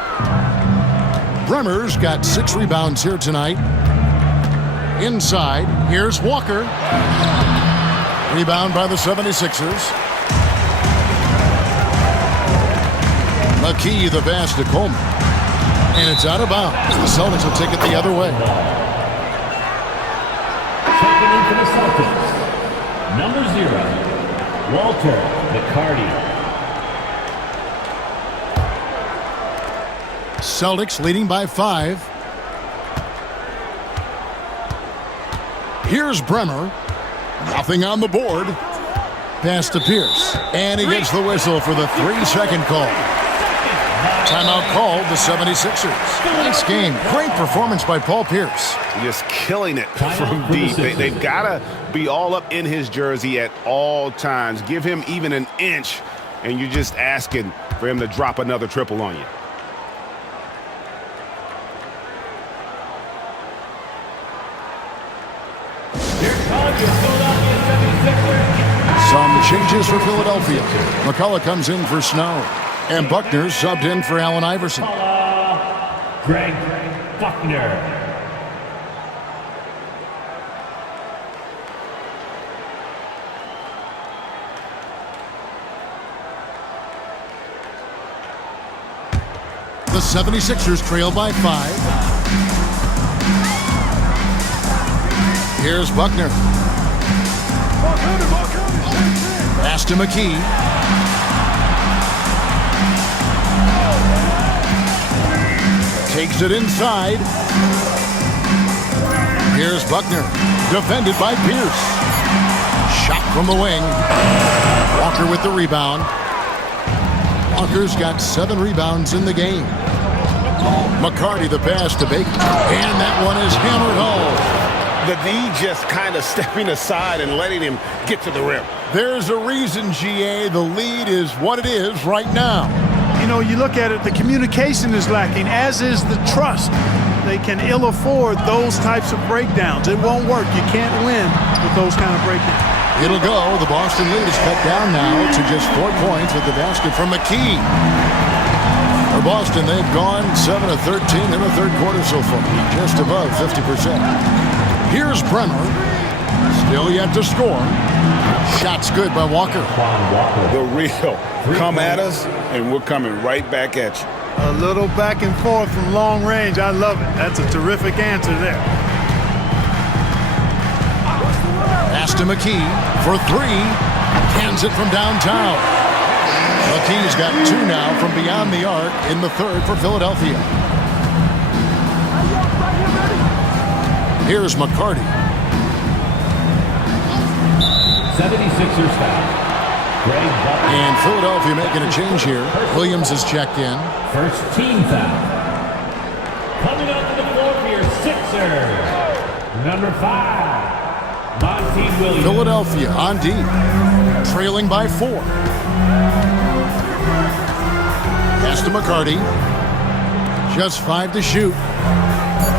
Bremer's got 6 rebounds here tonight. Inside, here's Walker. Rebound by the 76ers. McKee the pass to Coleman. And it's out of bounds. The Celtics will take it the other way. Checking in for the Celtics, number 0, Walter McCarty. Celtics leading by 5. Here's Bremer. Nothing on the board. Pass to Pierce. And he gets the whistle for the 3-second call. Timeout called the 76ers. Nice game. Great performance by Paul Pierce. Just killing it from deep. They've got to be all up in his jersey at all times. Give him even an inch, and you're just asking for him to drop another triple on you. Some changes for Philadelphia. McCullough comes in for Snow. And Buckner subbed in for Allen Iverson. Greg Buckner. The 76ers trail by 5. Here's Buckner. Pass to McKee. Takes it inside. Here's Buckner. Defended by Pierce. Shot from the wing. Walker with the rebound. Walker's got 7 rebounds in the game. McCarty the pass to Baker. And that one is hammered home. The D just kind of stepping aside and letting him get to the rim. There's a reason, GA, the lead is what it is right now. You know, you look at it, the communication is lacking, as is the trust. They can ill afford those types of breakdowns. It won't work. You can't win with those kind of breakdowns. It'll go. The Boston lead is cut down now to just 4 points with the basket from McKee. For Boston, they've gone 7 of 13 in the third quarter so far, just above 50%. Here's Bremer. Still yet to score. Shot's good by Walker. The real. Come at us, and we're coming right back at you. A little back and forth from long range. I love it. That's a terrific answer there. Pass to McKee for 3. Hands it from downtown. McKee's got 2 now from beyond the arc in the third for Philadelphia. Here's McCarty. 76ers foul. And Philadelphia making a change here. Williams is checked in. First team foul. Coming up to the floor for your Sixers, number 5, Monty Williams. Philadelphia on D, trailing by 4. Pass to McCarty. Just 5 to shoot.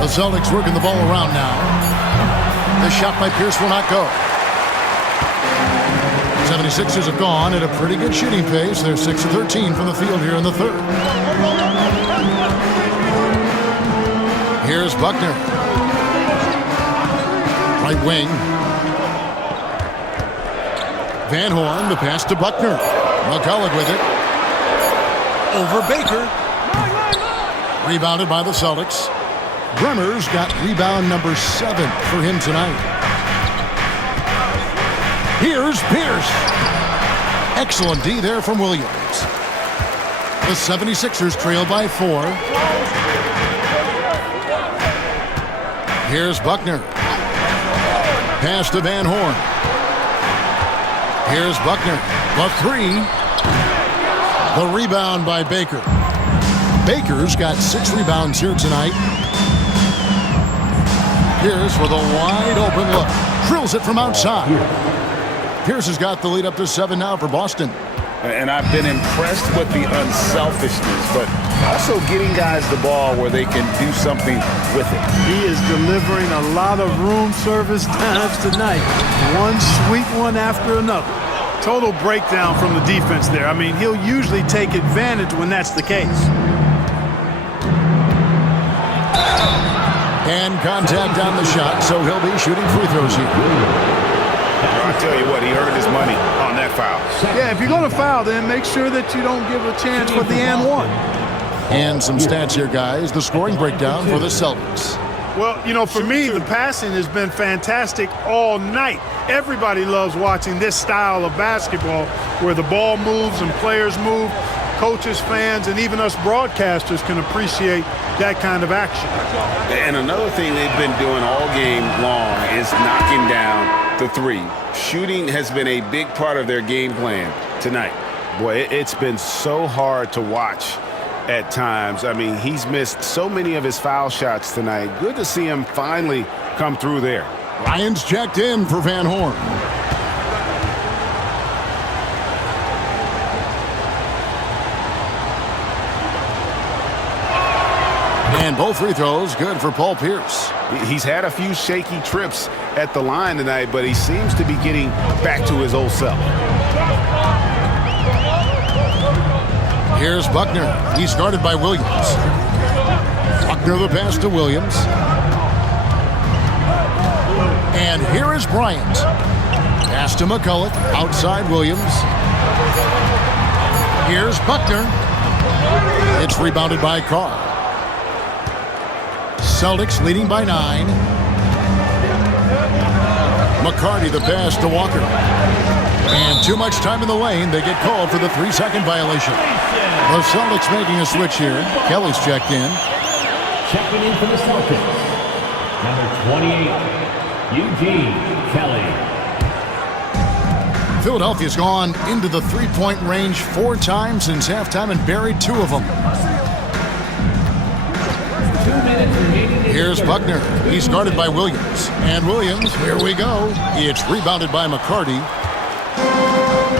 The Celtics working the ball around now. The shot by Pierce will not go. 76ers have gone at a pretty good shooting pace. They're 6 of 13 from the field here in the third. Here's Buckner. Right wing. Van Horn, the pass to Buckner. McCullough with it. Over Baker. Rebounded by the Celtics. Bremer's got rebound number 7 for him tonight. Here's Pierce. Excellent D there from Williams. The 76ers trail by 4. Here's Buckner. Pass to Van Horn. Here's Buckner. The 3. The rebound by Baker. Baker's got 6 rebounds here tonight. Pierce with a wide open look. Drills it from outside. Pierce has got the lead up to 7 now for Boston. And I've been impressed with the unselfishness, but also getting guys the ball where they can do something with it. He is delivering a lot of room service times tonight. One sweet one after another. Total breakdown from the defense there. I mean, he'll usually take advantage when that's the case. And contact on the shot, so he'll be shooting free throws here. I tell you what, he earned his money on that foul. Yeah, if you're going to foul, then make sure that you don't give a chance for the and one. And some stats here, guys. The scoring breakdown for the Celtics. Well, you know, for me, the passing has been fantastic all night. Everybody loves watching this style of basketball where the ball moves and players move. Coaches, fans, and even us broadcasters can appreciate that kind of action. And another thing they've been doing all game long is knocking down the 3. Shooting has been a big part of their game plan tonight. Boy, it's been so hard to watch at times. I mean, he's missed so many of his foul shots tonight. Good to see him finally come through there. Ryan's checked in for Van Horn. And both free throws good for Paul Pierce. He's had a few shaky trips at the line tonight, but he seems to be getting back to his old self. Here's Buckner. He's guarded by Williams. Buckner the pass to Williams. And here is Bryant. Pass to McCulloch. Outside Williams. Here's Buckner. It's rebounded by Carr. Celtics leading by 9. McCarty the pass to Walker. And too much time in the lane. They get called for the 3-second violation. The Celtics making a switch here. Kelly's checked in. Checking in for the Celtics, number 28, Eugene Kelly. Philadelphia's gone into the three-point range 4 times since halftime and buried 2 of them. 2 minutes remaining. Here's Buckner. He's guarded by Williams. And Williams, here we go. It's rebounded by McCarty.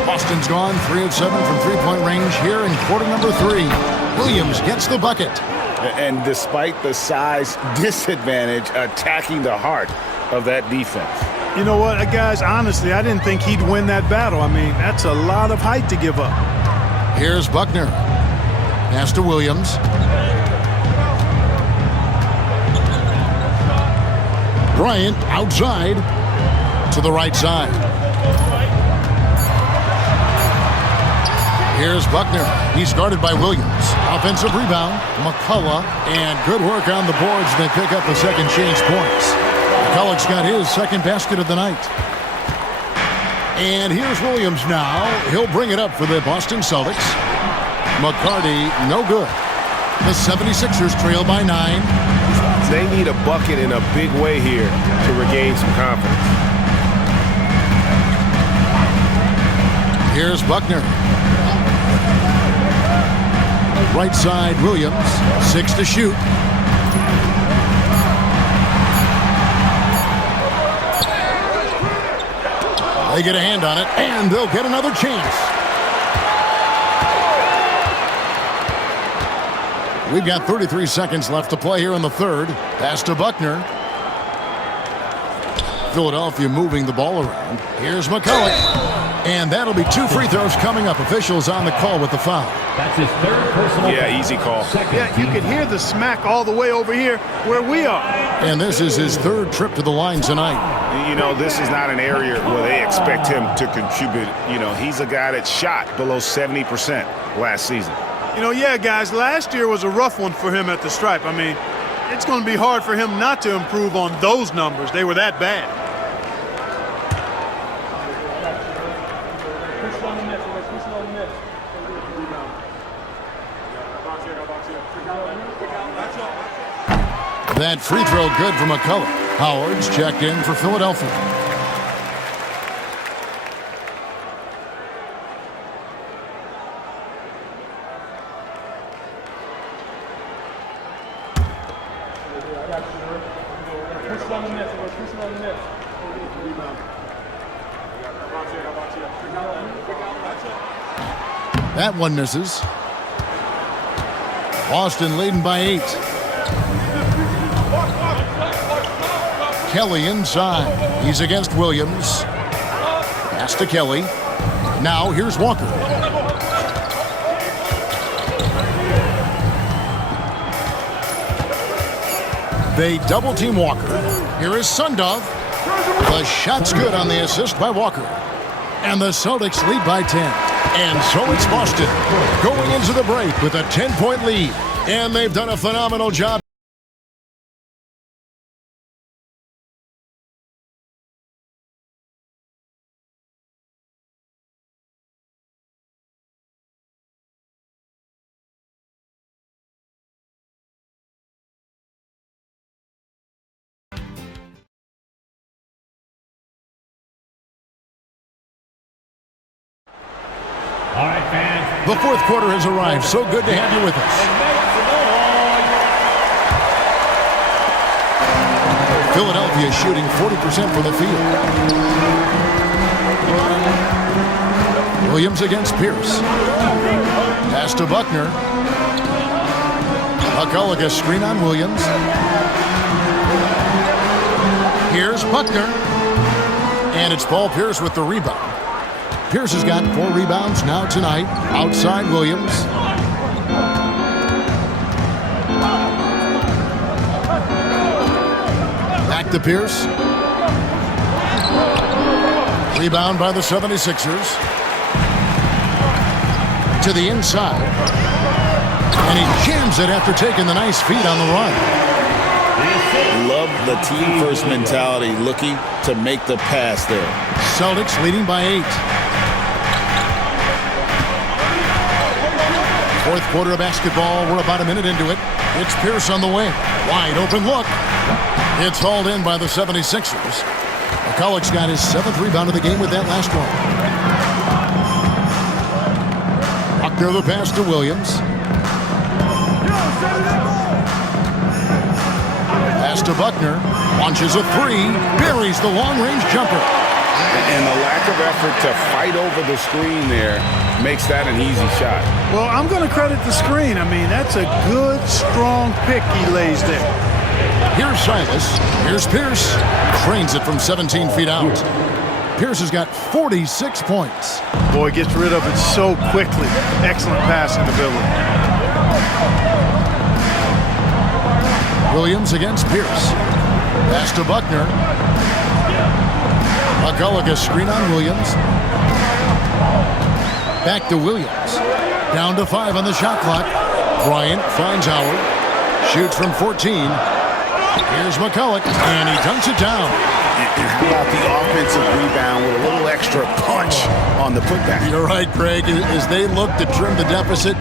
Boston's gone 3 of 7 from three-point range here in quarter number 3. Williams gets the bucket. And despite the size disadvantage, attacking the heart of that defense. You know what, guys, honestly, I didn't think he'd win that battle. I mean, that's a lot of height to give up. Here's Buckner. Pass to Williams. Bryant outside to the right side. Here's Buckner. He's guarded by Williams. Offensive rebound. McCulloch. And good work on the boards. They pick up the second chance points. McCulloch's got his second basket of the night. And here's Williams now. He'll bring it up for the Boston Celtics. McCarty, no good. The 76ers trail by 9. They need a bucket in a big way here to regain some confidence. Here's Buckner. Right side, Williams. 6 to shoot. They get a hand on it, and they'll get another chance. We've got 33 seconds left to play here in the third. Pass to Buckner. Philadelphia moving the ball around. Here's McCulloch. And that'll be 2 free throws coming up. Officials on the call with the foul. That's his third personal foul. Yeah, easy call. Yeah, you can hear the smack all the way over here where we are. And this is his third trip to the line tonight. You know, this is not an area where they expect him to contribute. You know, he's a guy that shot below 70% last season. You know, yeah, guys, last year was a rough one for him at the stripe. I mean, it's going to be hard for him not to improve on those numbers. They were that bad. That free throw good from McCullough. Howard's checked in for Philadelphia. That one misses. Boston leading by 8. Kelly inside. He's against Williams. Pass to Kelly. Now here's Walker. They double team Walker. Here is Sundov. The shot's good on the assist by Walker. And the Celtics lead by 10. And so it's Boston going into the break with a 10-point lead. And they've done a phenomenal job. All right, fans. The fourth quarter has arrived. So good to have you with us. Philadelphia shooting 40% from the field. Williams against Pierce. Pass to Buckner. McCullough, a screen on Williams. Here's Buckner. And it's Paul Pierce with the rebound. Pierce has got 4 rebounds now tonight. Outside Williams. Back to Pierce. Rebound by the 76ers. To the inside. And he jams it after taking the nice feed on the run. Love the team-first mentality, looking to make the pass there. Celtics leading by 8. Fourth quarter of basketball. We're about a minute into it. It's Pierce on the wing. Wide open look. It's hauled in by the 76ers. McCullough's got his 7th rebound of the game with that last one. Buckner the pass to Williams. Pass to Buckner. Launches a 3. Buries the long-range jumper. And the lack of effort to fight over the screen there makes that an easy shot. Well, I'm going to credit the screen. I mean, that's a good, strong pick he lays there. Here's Silas. Here's Pierce. Trains it from 17 feet out. Pierce has got 46 points. Boy, gets rid of it so quickly. Excellent passing ability. Williams against Pierce. Pass to Buckner. McCullough, a screen on Williams. Back to Williams. Down to 5 on the shot clock. Bryant finds Howard. Shoots from 14. Here's McCullough, and he dunks it down. How about the offensive rebound with a little extra punch on the putback? You're right, Craig. As they look to trim the deficit,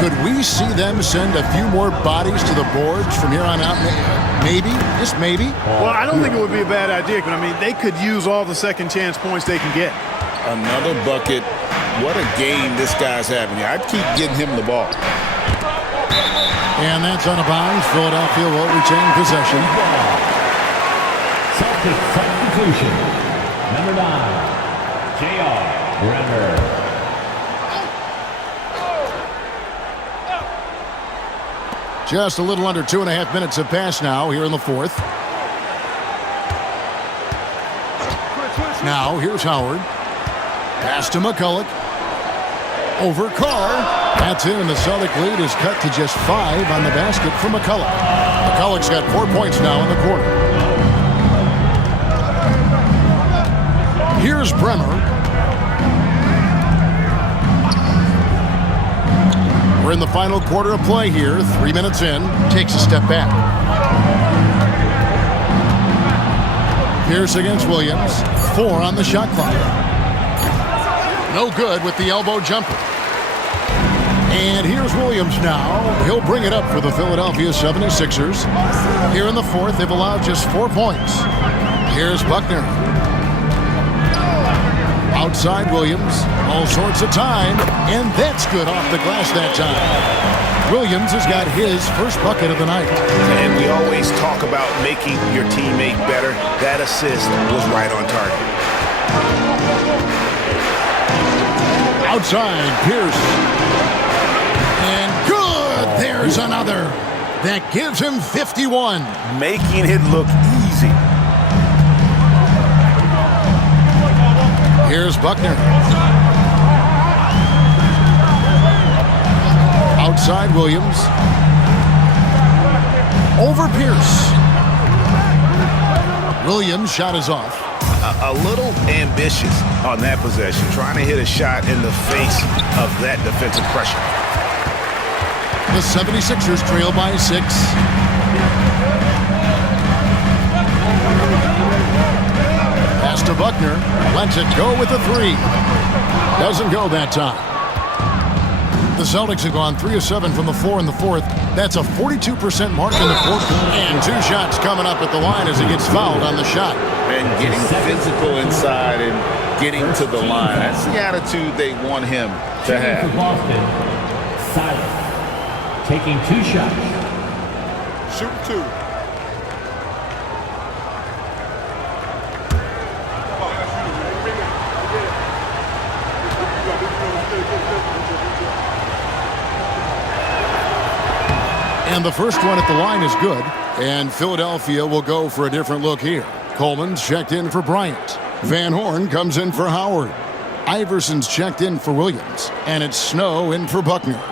could we see them send a few more bodies to the boards from here on out? Maybe, just maybe. Well, I don't think it would be a bad idea, but I mean, they could use all the second chance points they can get. Another bucket. What a game this guy's having. I'd keep getting him the ball. And that's on a bounce. Philadelphia will retain possession. Celtics substitution. Number 9, J.R. Bremer. Just a little under 2.5 minutes have passed now here in the fourth. Now here's Howard. Pass to McCullough. Over Carr. That's in, and the Celtic lead is cut to just 5 on the basket for McCullough. McCullough's got 4 points now in the quarter. Here's Bremer. We're in the final quarter of play here. 3 minutes in. Takes a step back. Pierce against Williams. 4 on the shot clock. No good with the elbow jumper. And here's Williams now. He'll bring it up for the Philadelphia 76ers. Here in the fourth, they've allowed just 4 points. Here's Buckner. Outside Williams. All sorts of time. And that's good off the glass that time. Williams has got his first bucket of the night. And we always talk about making your teammate better. That assist was right on target. Outside, Pierce. And good! There's another. That gives him 51. Making it look easy. Here's Buckner. Outside Williams. Over Pierce. Williams' shot is off. A little ambitious on that possession, trying to hit a shot in the face of that defensive pressure. The 76ers trail by 6. Pass to Buckner. Lets it go with a 3. Doesn't go that time. The Celtics have gone 3 of 7 from the floor in the fourth. That's a 42% mark in the fourth. And 2 shots coming up at the line as he gets fouled on the shot. And getting physical inside and getting to the line. That's the attitude they want him to have. For Boston, Silas taking 2 shots. Shoot 2. And the first one at the line is good. And Philadelphia will go for a different look here. Coleman's checked in for Bryant. Van Horn comes in for Howard. Iverson's checked in for Williams. And it's Snow in for Buckner.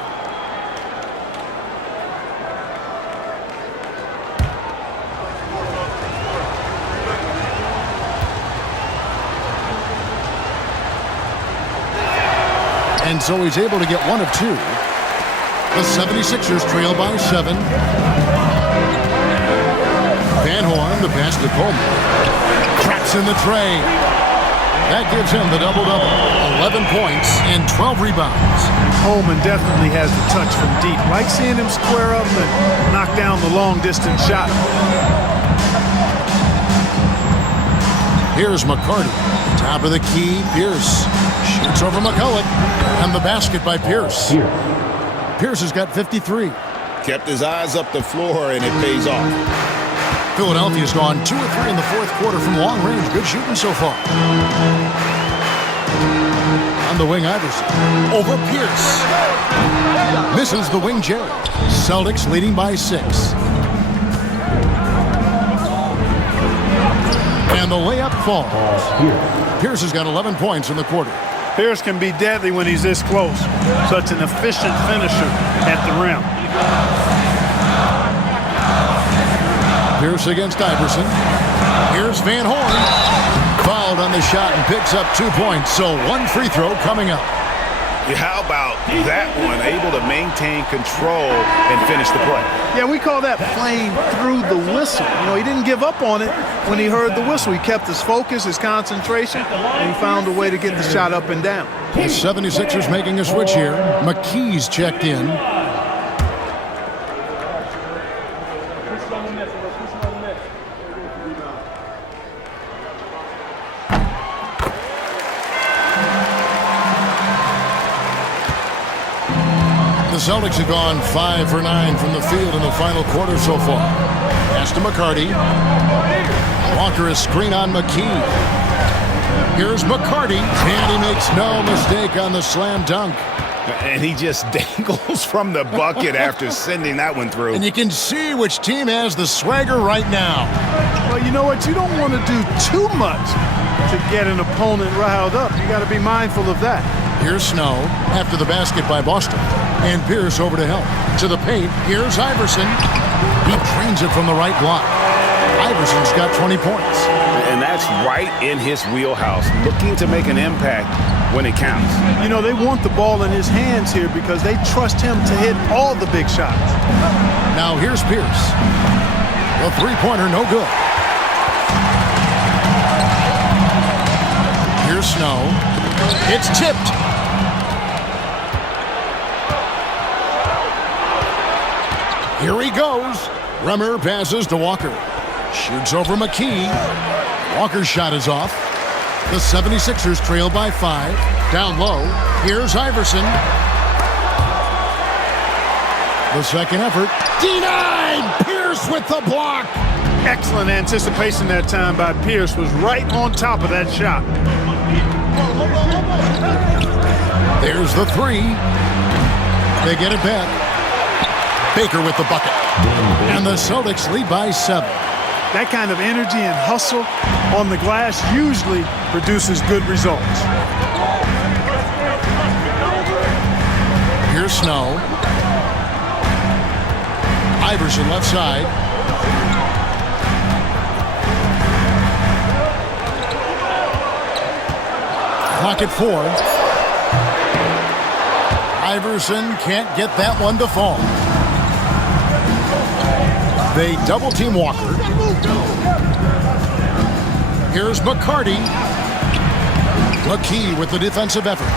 And so he's able to get 1 of 2. The 76ers trail by 7. Van Horn, the pass to Coleman. Traps in the tray. That gives him the double-double. 11 points and 12 rebounds. Coleman definitely has the touch from deep. Like seeing him square up and knock down the long-distance shot. Here's McCarty. Top of the key, Pierce. Shoots over McCulloch. And the basket by Pierce. Pierce has got 53. Kept his eyes up the floor, and it pays off. Philadelphia's gone 2 of 3 in the fourth quarter from long range. Good shooting so far. On the wing, Iverson. Over Pierce. Misses the wing, Jerry. Celtics leading by 6. And the layup falls. Pierce has got 11 points in the quarter. Pierce can be deadly when he's this close. Such an efficient finisher at the rim. Pierce against Iverson. Here's Van Horn. Fouled on the shot and picks up 2 points. So 1 free throw coming up. How about that one? Able to maintain control and finish the play. Yeah, we call that playing through the whistle. You know, he didn't give up on it when he heard the whistle. He kept his focus, his concentration, and he found a way to get the shot up and down. The 76ers making a switch here. McKee's checked in. The Celtics have gone 5 for 9 from the field in the final quarter so far. Pass to McCarty. Walker is screen on McKee. Here's McCarty, and he makes no mistake on the slam dunk. And he just dangles from the bucket after sending that one through. And you can see which team has the swagger right now. Well, you know what? You don't want to do too much to get an opponent riled up. You got to be mindful of that. Here's Snow after the basket by Boston. And Pierce over to help. To the paint, here's Iverson. He drains it from the right block. Iverson's got 20 points. And that's right in his wheelhouse. Looking to make an impact when it counts. You know, they want the ball in his hands here because they trust him to hit all the big shots. Now here's Pierce. The three-pointer, no good. Here's Snow. It's tipped. Here he goes. Remmer passes to Walker. Shoots over McKee. Walker's shot is off. The 76ers trail by 5. Down low. Here's Iverson. The second effort. Denied! Pierce with the block. Excellent anticipation that time by Pierce. Was right on top of that shot. There's the three. They get it back. Baker with the bucket. And the Celtics lead by 7. That kind of energy and hustle on the glass usually produces good results. Here's Snow. Iverson left side. Clock at 4. Iverson can't get that one to fall. They double-team Walker. Here's McCarty. McKee with the defensive effort.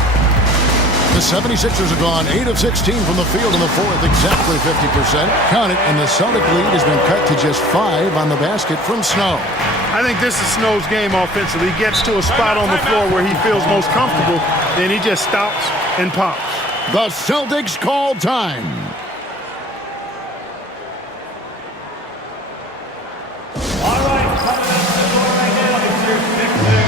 The 76ers have gone 8 of 16 from the field in the fourth, exactly 50%. Count it, and the Celtic lead has been cut to just 5 on the basket from Snow. I think this is Snow's game offensively. He gets to a spot on the floor where he feels most comfortable, then he just stops and pops. The Celtics call time. All right, coming up to the floor right now, it's your Sixers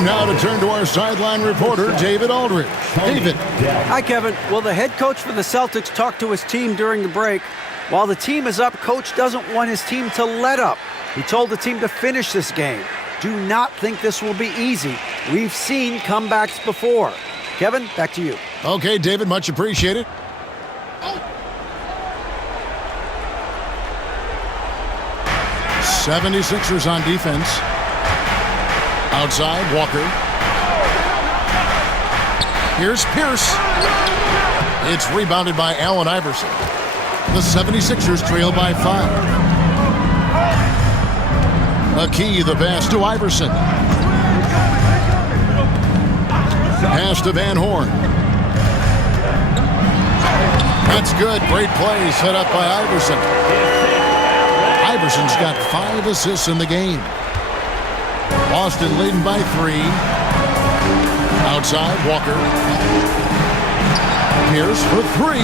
And now to turn to our sideline reporter, David Aldridge. David. Hi, Kevin. Well, the head coach for the Celtics talked to his team during the break. While the team is up, coach doesn't want his team to let up. He told the team to finish this game. Do not think this will be easy. We've seen comebacks before. Kevin, back to you. Okay, David, much appreciated. '76ers on defense. Outside, Walker. Here's Pierce. It's rebounded by Allen Iverson. The 76ers trail by 5. McKee, the pass to Iverson. Pass to Van Horn. That's good. Great play set up by Iverson. Iverson's got 5 assists in the game. Boston leading by 3. Outside, Walker. Pierce for 3.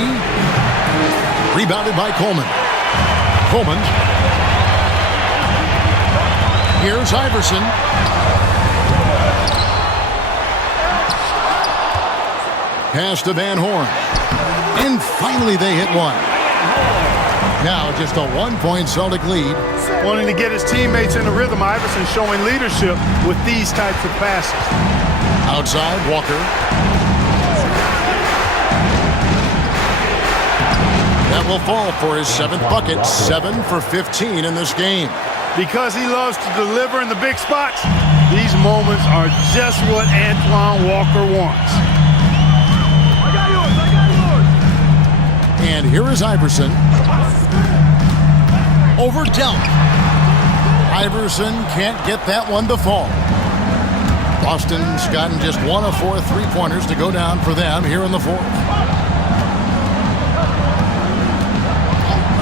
Rebounded by Coleman. Coleman. Here's Iverson. Pass to Van Horn. And finally they hit one. Now just a 1-point Celtic lead. Wanting to get his teammates in a rhythm, Iverson showing leadership with these types of passes. Outside, Walker. That will fall for his 7th bucket. 7 for 15 in this game. Because he loves to deliver in the big spots, these moments are just what Antoine Walker wants. And here is Iverson. Over Dalla. Iverson can't get that one to fall. Boston's gotten just 1 of 4 3-pointers to go down for them here in the fourth.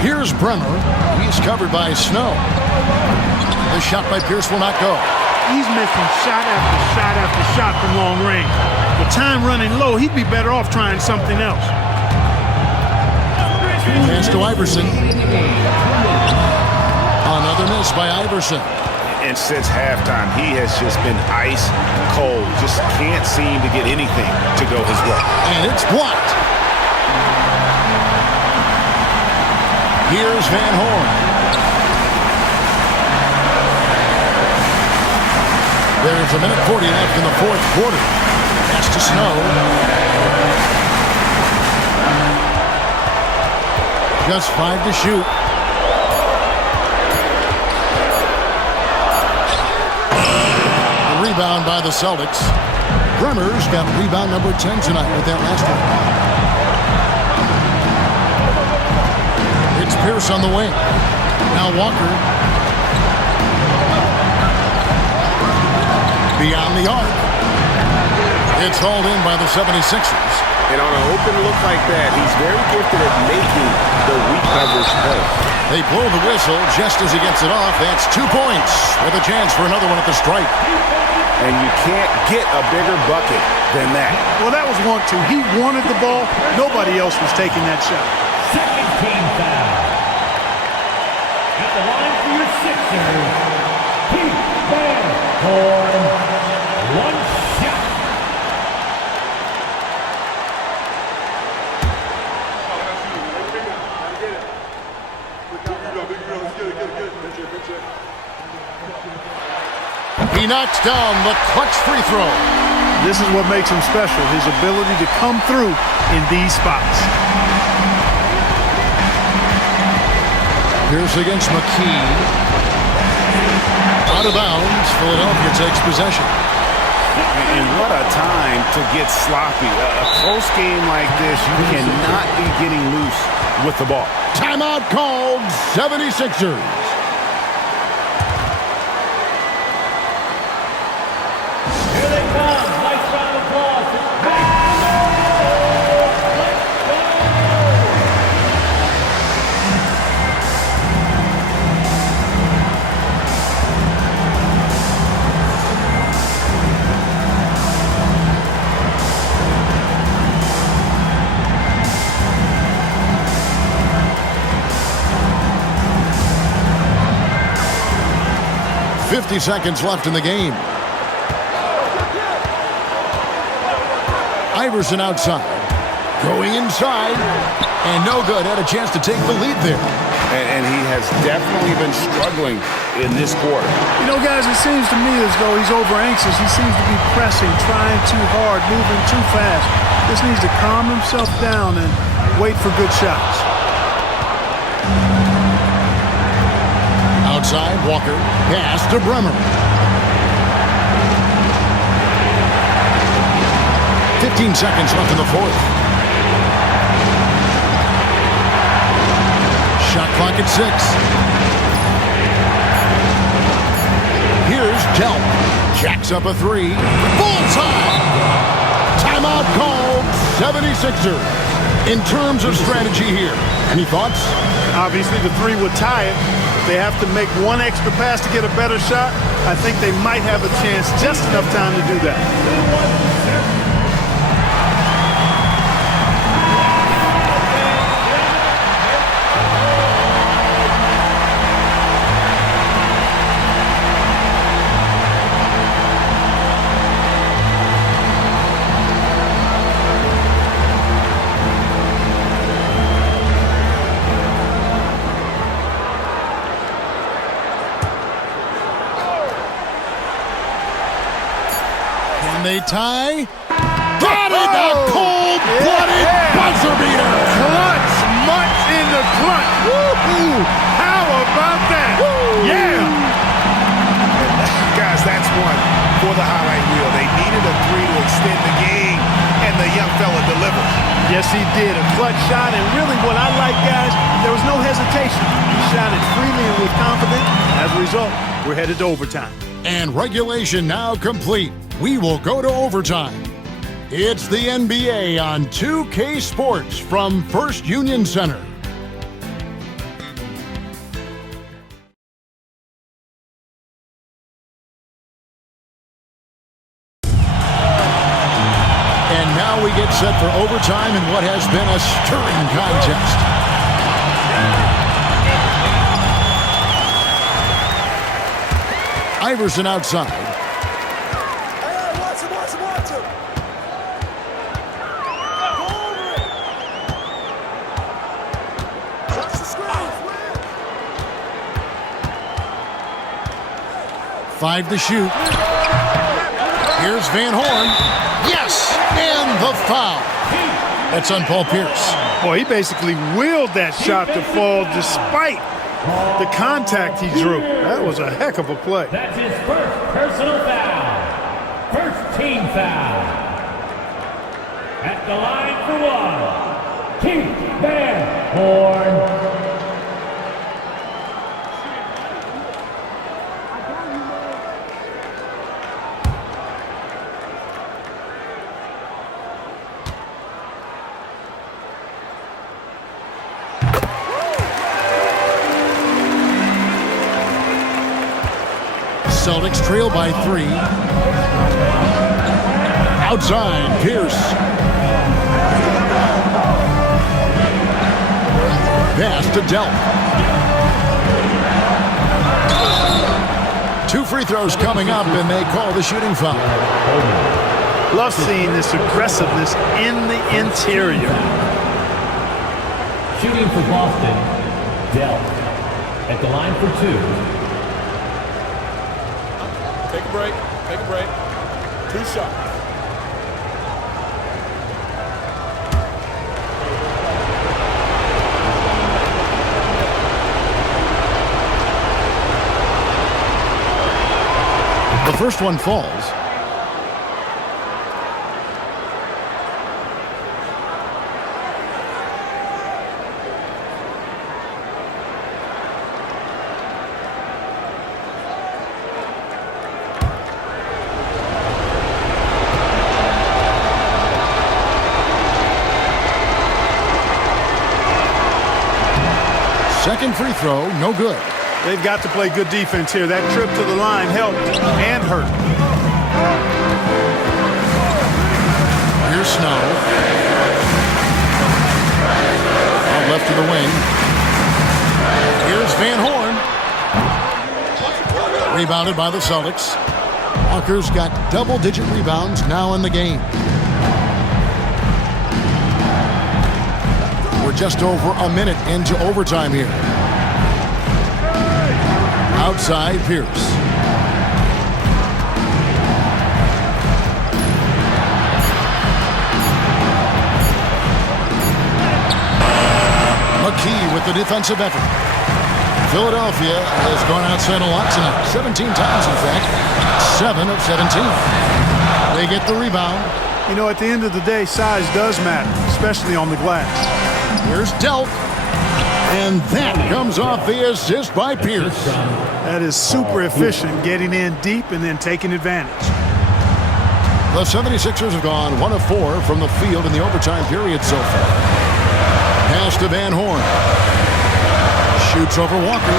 Here's Bremer. He's covered by Snow. The shot by Pierce will not go. He's missing shot after shot after shot from long range. With time running low, he'd be better off trying something else. Pass to Iverson. Another miss by Iverson. And since halftime, he has just been ice cold. Just can't seem to get anything to go his way. And it's blocked. Here's Van Horn. There's a minute 40 left in the fourth quarter. Pass to Snow. Just 5 to shoot. by the Celtics. Bremer's got rebound number 10 tonight with that last one. It's Pierce on the wing. Now Walker. Beyond the arc. It's hauled in by the 76ers. And on an open look like that, he's very gifted at making the weak coverage play. They blow the whistle just as he gets it off. That's 2 points with a chance for another one at the stripe. And you can't get a bigger bucket than that. Well, that was 1-2. He wanted the ball. Nobody else was taking that shot. Second team foul. At the line for your Sixers, Keith Van Horn. One shot. He knocks down the clutch free throw. This is what makes him special, his ability to come through in these spots. Pierce against McKee. Out of bounds. Philadelphia takes possession. And what a time to get sloppy. A close game like this, you cannot be getting loose with the ball. Timeout called. 76ers. Here they come. Nice round of applause. Let's go. 50 seconds left in the game. Iverson outside. Going inside. And no good. Had a chance to take the lead there. And he has definitely been struggling in this quarter. You know, guys, it seems to me as though he's over anxious. He seems to be pressing, trying too hard, moving too fast. Just needs to calm himself down and wait for good shots. Outside, Walker. Pass to Bremer. 15 seconds left in the fourth. Shot clock at 6. Here's Dell. Jacks up a 3. Bullseye! Timeout called. 76ers. In terms of strategy here, any thoughts? Obviously, the 3 would tie it. If they have to make one extra pass to get a better shot, I think they might have a chance, just enough time to do that. They tie. Got it! The cold-blooded buzzer beater. Clutch, much in the clutch. Woo-hoo! How about that? Woo! Yeah! Guys, that's one for the highlight reel. They needed a 3 to extend the game, and the young fella delivered. Yes, he did. A clutch shot, and really what I like, guys, there was no hesitation. He shot it freely and with confidence. As a result, we're headed to overtime. And regulation now complete. We will go to overtime. It's the NBA on 2K Sports from First Union Center. And now we get set for overtime in what has been a stirring contest. Iverson outside. Five to shoot. Here's Van Horn. Yes! And the foul. That's on Paul Pierce. Boy, he basically willed that shot to fall despite the contact he drew. That was a heck of a play. That's his first personal foul. First team foul. At the line for one, Keith Van Horn. Celtics trail by 3. Outside, Pierce. Pass to Dalla. 2 free throws coming up, and they call the shooting foul. Love seeing this aggressiveness in the interior. Shooting for Boston, Dalla. At the line for 2. Take a break. Take a break. 2 shots. The first one falls. Second free throw, no good. They've got to play good defense here. That trip to the line helped and hurt. Here's Snow. Out left to the wing. Here's Van Horn. Rebounded by the Celtics. Walker's got double-digit rebounds now in the game. We're just over a minute into overtime here. Outside, Pierce. McKee with the defensive effort. Philadelphia has gone outside a lot tonight. 17 times, in fact. 7 of 17. They get the rebound. You know, at the end of the day, size does matter, especially on the glass. Here's Delk. And that comes off the assist by Pierce. That is super efficient, getting in deep and then taking advantage. The 76ers have gone 1 of 4 from the field in the overtime period so far. Pass to Van Horn. Shoots over Walker.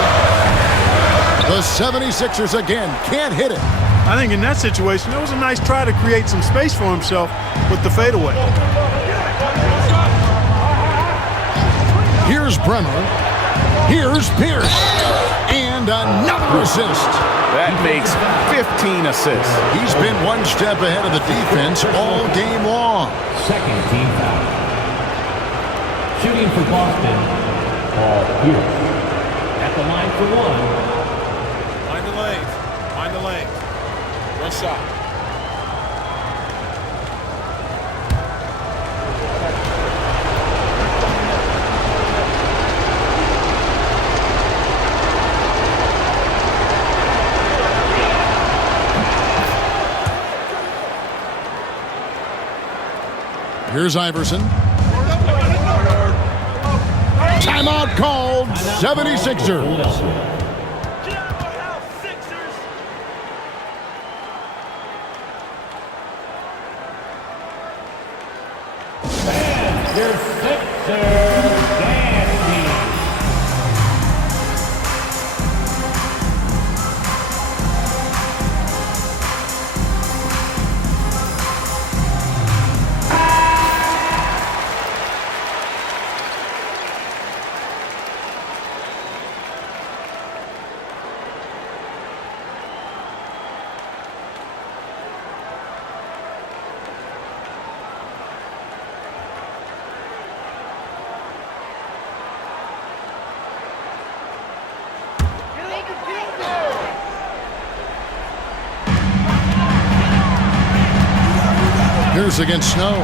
The 76ers again can't hit it. I think in that situation, it was a nice try to create some space for himself with the fadeaway. Here's Bremer. Here's Pierce. And another assist. That makes 15 assists. He's been one step ahead of the defense all game long. Second team foul. Shooting for Boston, Paul Pierce. At the line for 1. Mind the lanes. Mind the lanes. 1 shot. Here's Iverson. Timeout called. 76ers. Your Sixers dancing. Here's against Snow.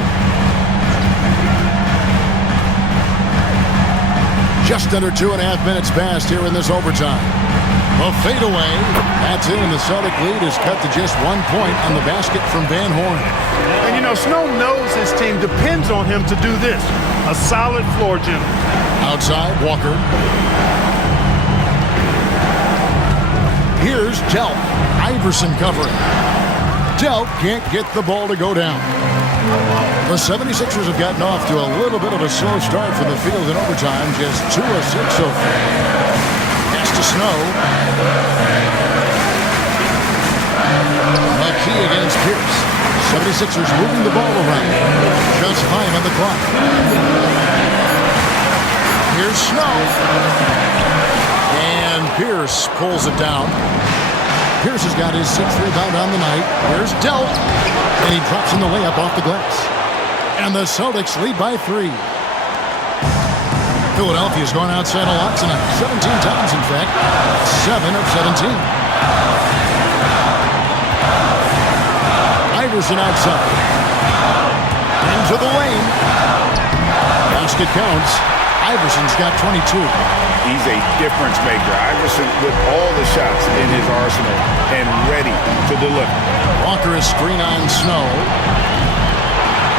Just under 2.5 minutes passed here in this overtime. A fadeaway. That's in, and the Celtic lead is cut to just 1 point on the basket from Van Horn. And, you know, Snow knows his team depends on him to do this. A solid floor general. Outside, Walker. Here's Delp. Iverson covering. Delp can't get the ball to go down. The 76ers have gotten off to a little bit of a slow start from the field in overtime. Just 2 of 6 so far. Pass to Snow. McKee against Pierce. 76ers moving the ball around. Just 5 on the clock. Here's Snow. And Pierce pulls it down. Pierce has got his 6th rebound on the night. Here's Delp. And he drops in the layup off the glass. And the Celtics lead by 3. Philadelphia's gone outside a lot tonight. 17 times, in fact. 7 of 17. Iverson outside. Into the lane. Basket counts. Iverson's got 22. He's a difference maker. Iverson with all the shots in his arsenal and ready to deliver. Walker is screen on Snow.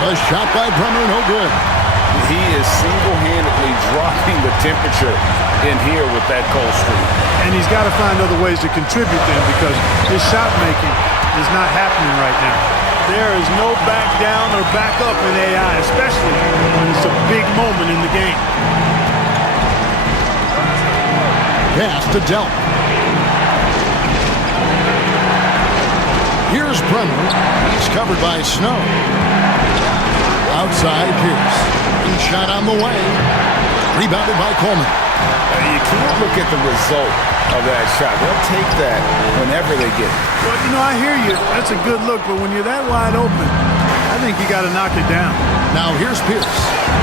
A shot by Brummer, no good. He is single-handedly dropping the temperature in here with that cold streak. And he's got to find other ways to contribute then, because his shot making is not happening right now. There is no back down or back up in AI, especially when it's a big moment in the game. Pass to Delp. Here's Brummer. He's covered by Snow. Outside Pierce. And shot on the way. Rebounded by Coleman. You can't look at the result of that shot. They'll take that whenever they get it. Well, you know, I hear you. That's a good look, but when you're that wide open, I think you got to knock it down. Now here's Pierce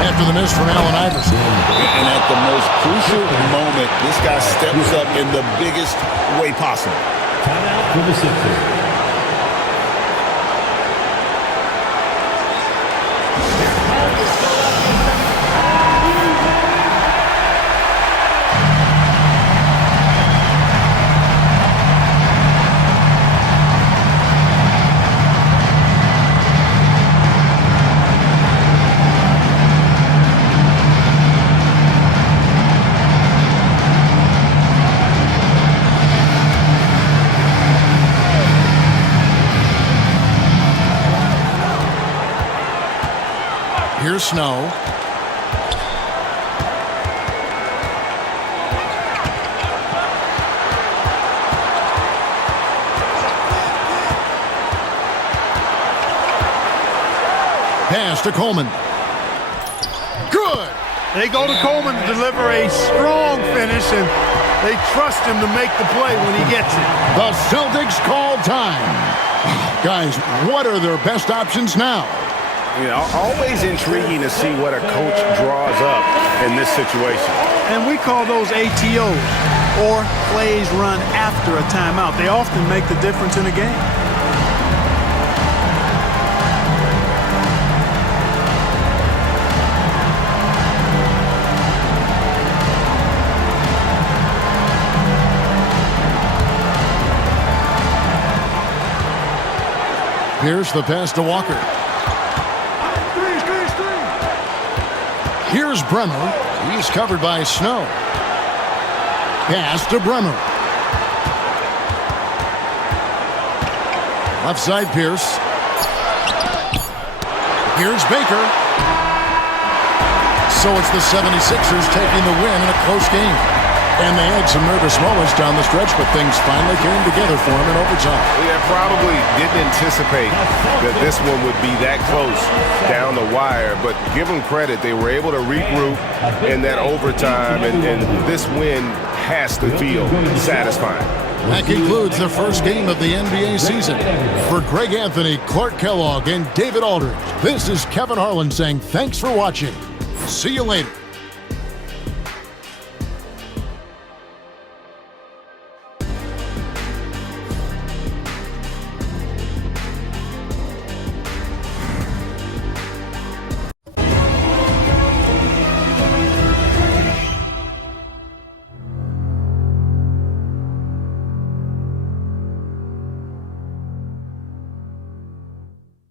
after the miss from Allen Iverson. And at the most crucial moment, this guy steps up in the biggest way possible. Timeout for the Sixers. Here's Snow. Pass to Coleman. Good. They go to Coleman to deliver a strong finish, and they trust him to make the play when he gets it. The Celtics call time. Guys, what are their best options now? You know, always intriguing to see what a coach draws up in this situation. And we call those ATOs, or plays run after a timeout. They often make the difference in a game. Here's the pass to Walker. Here's Bremer. He's covered by Snow. Pass to Bremer. Left side Pierce. Here's Baker. So it's the 76ers taking the win in a close game. And they had some nervous moments down the stretch, but things finally came together for them in overtime. Yeah, probably didn't anticipate that this one would be that close down the wire, but give them credit. They were able to regroup in that overtime, and this win has to feel satisfying. That concludes the first game of the NBA season. For Greg Anthony, Clark Kellogg, and David Aldridge, this is Kevin Harlan saying thanks for watching. See you later.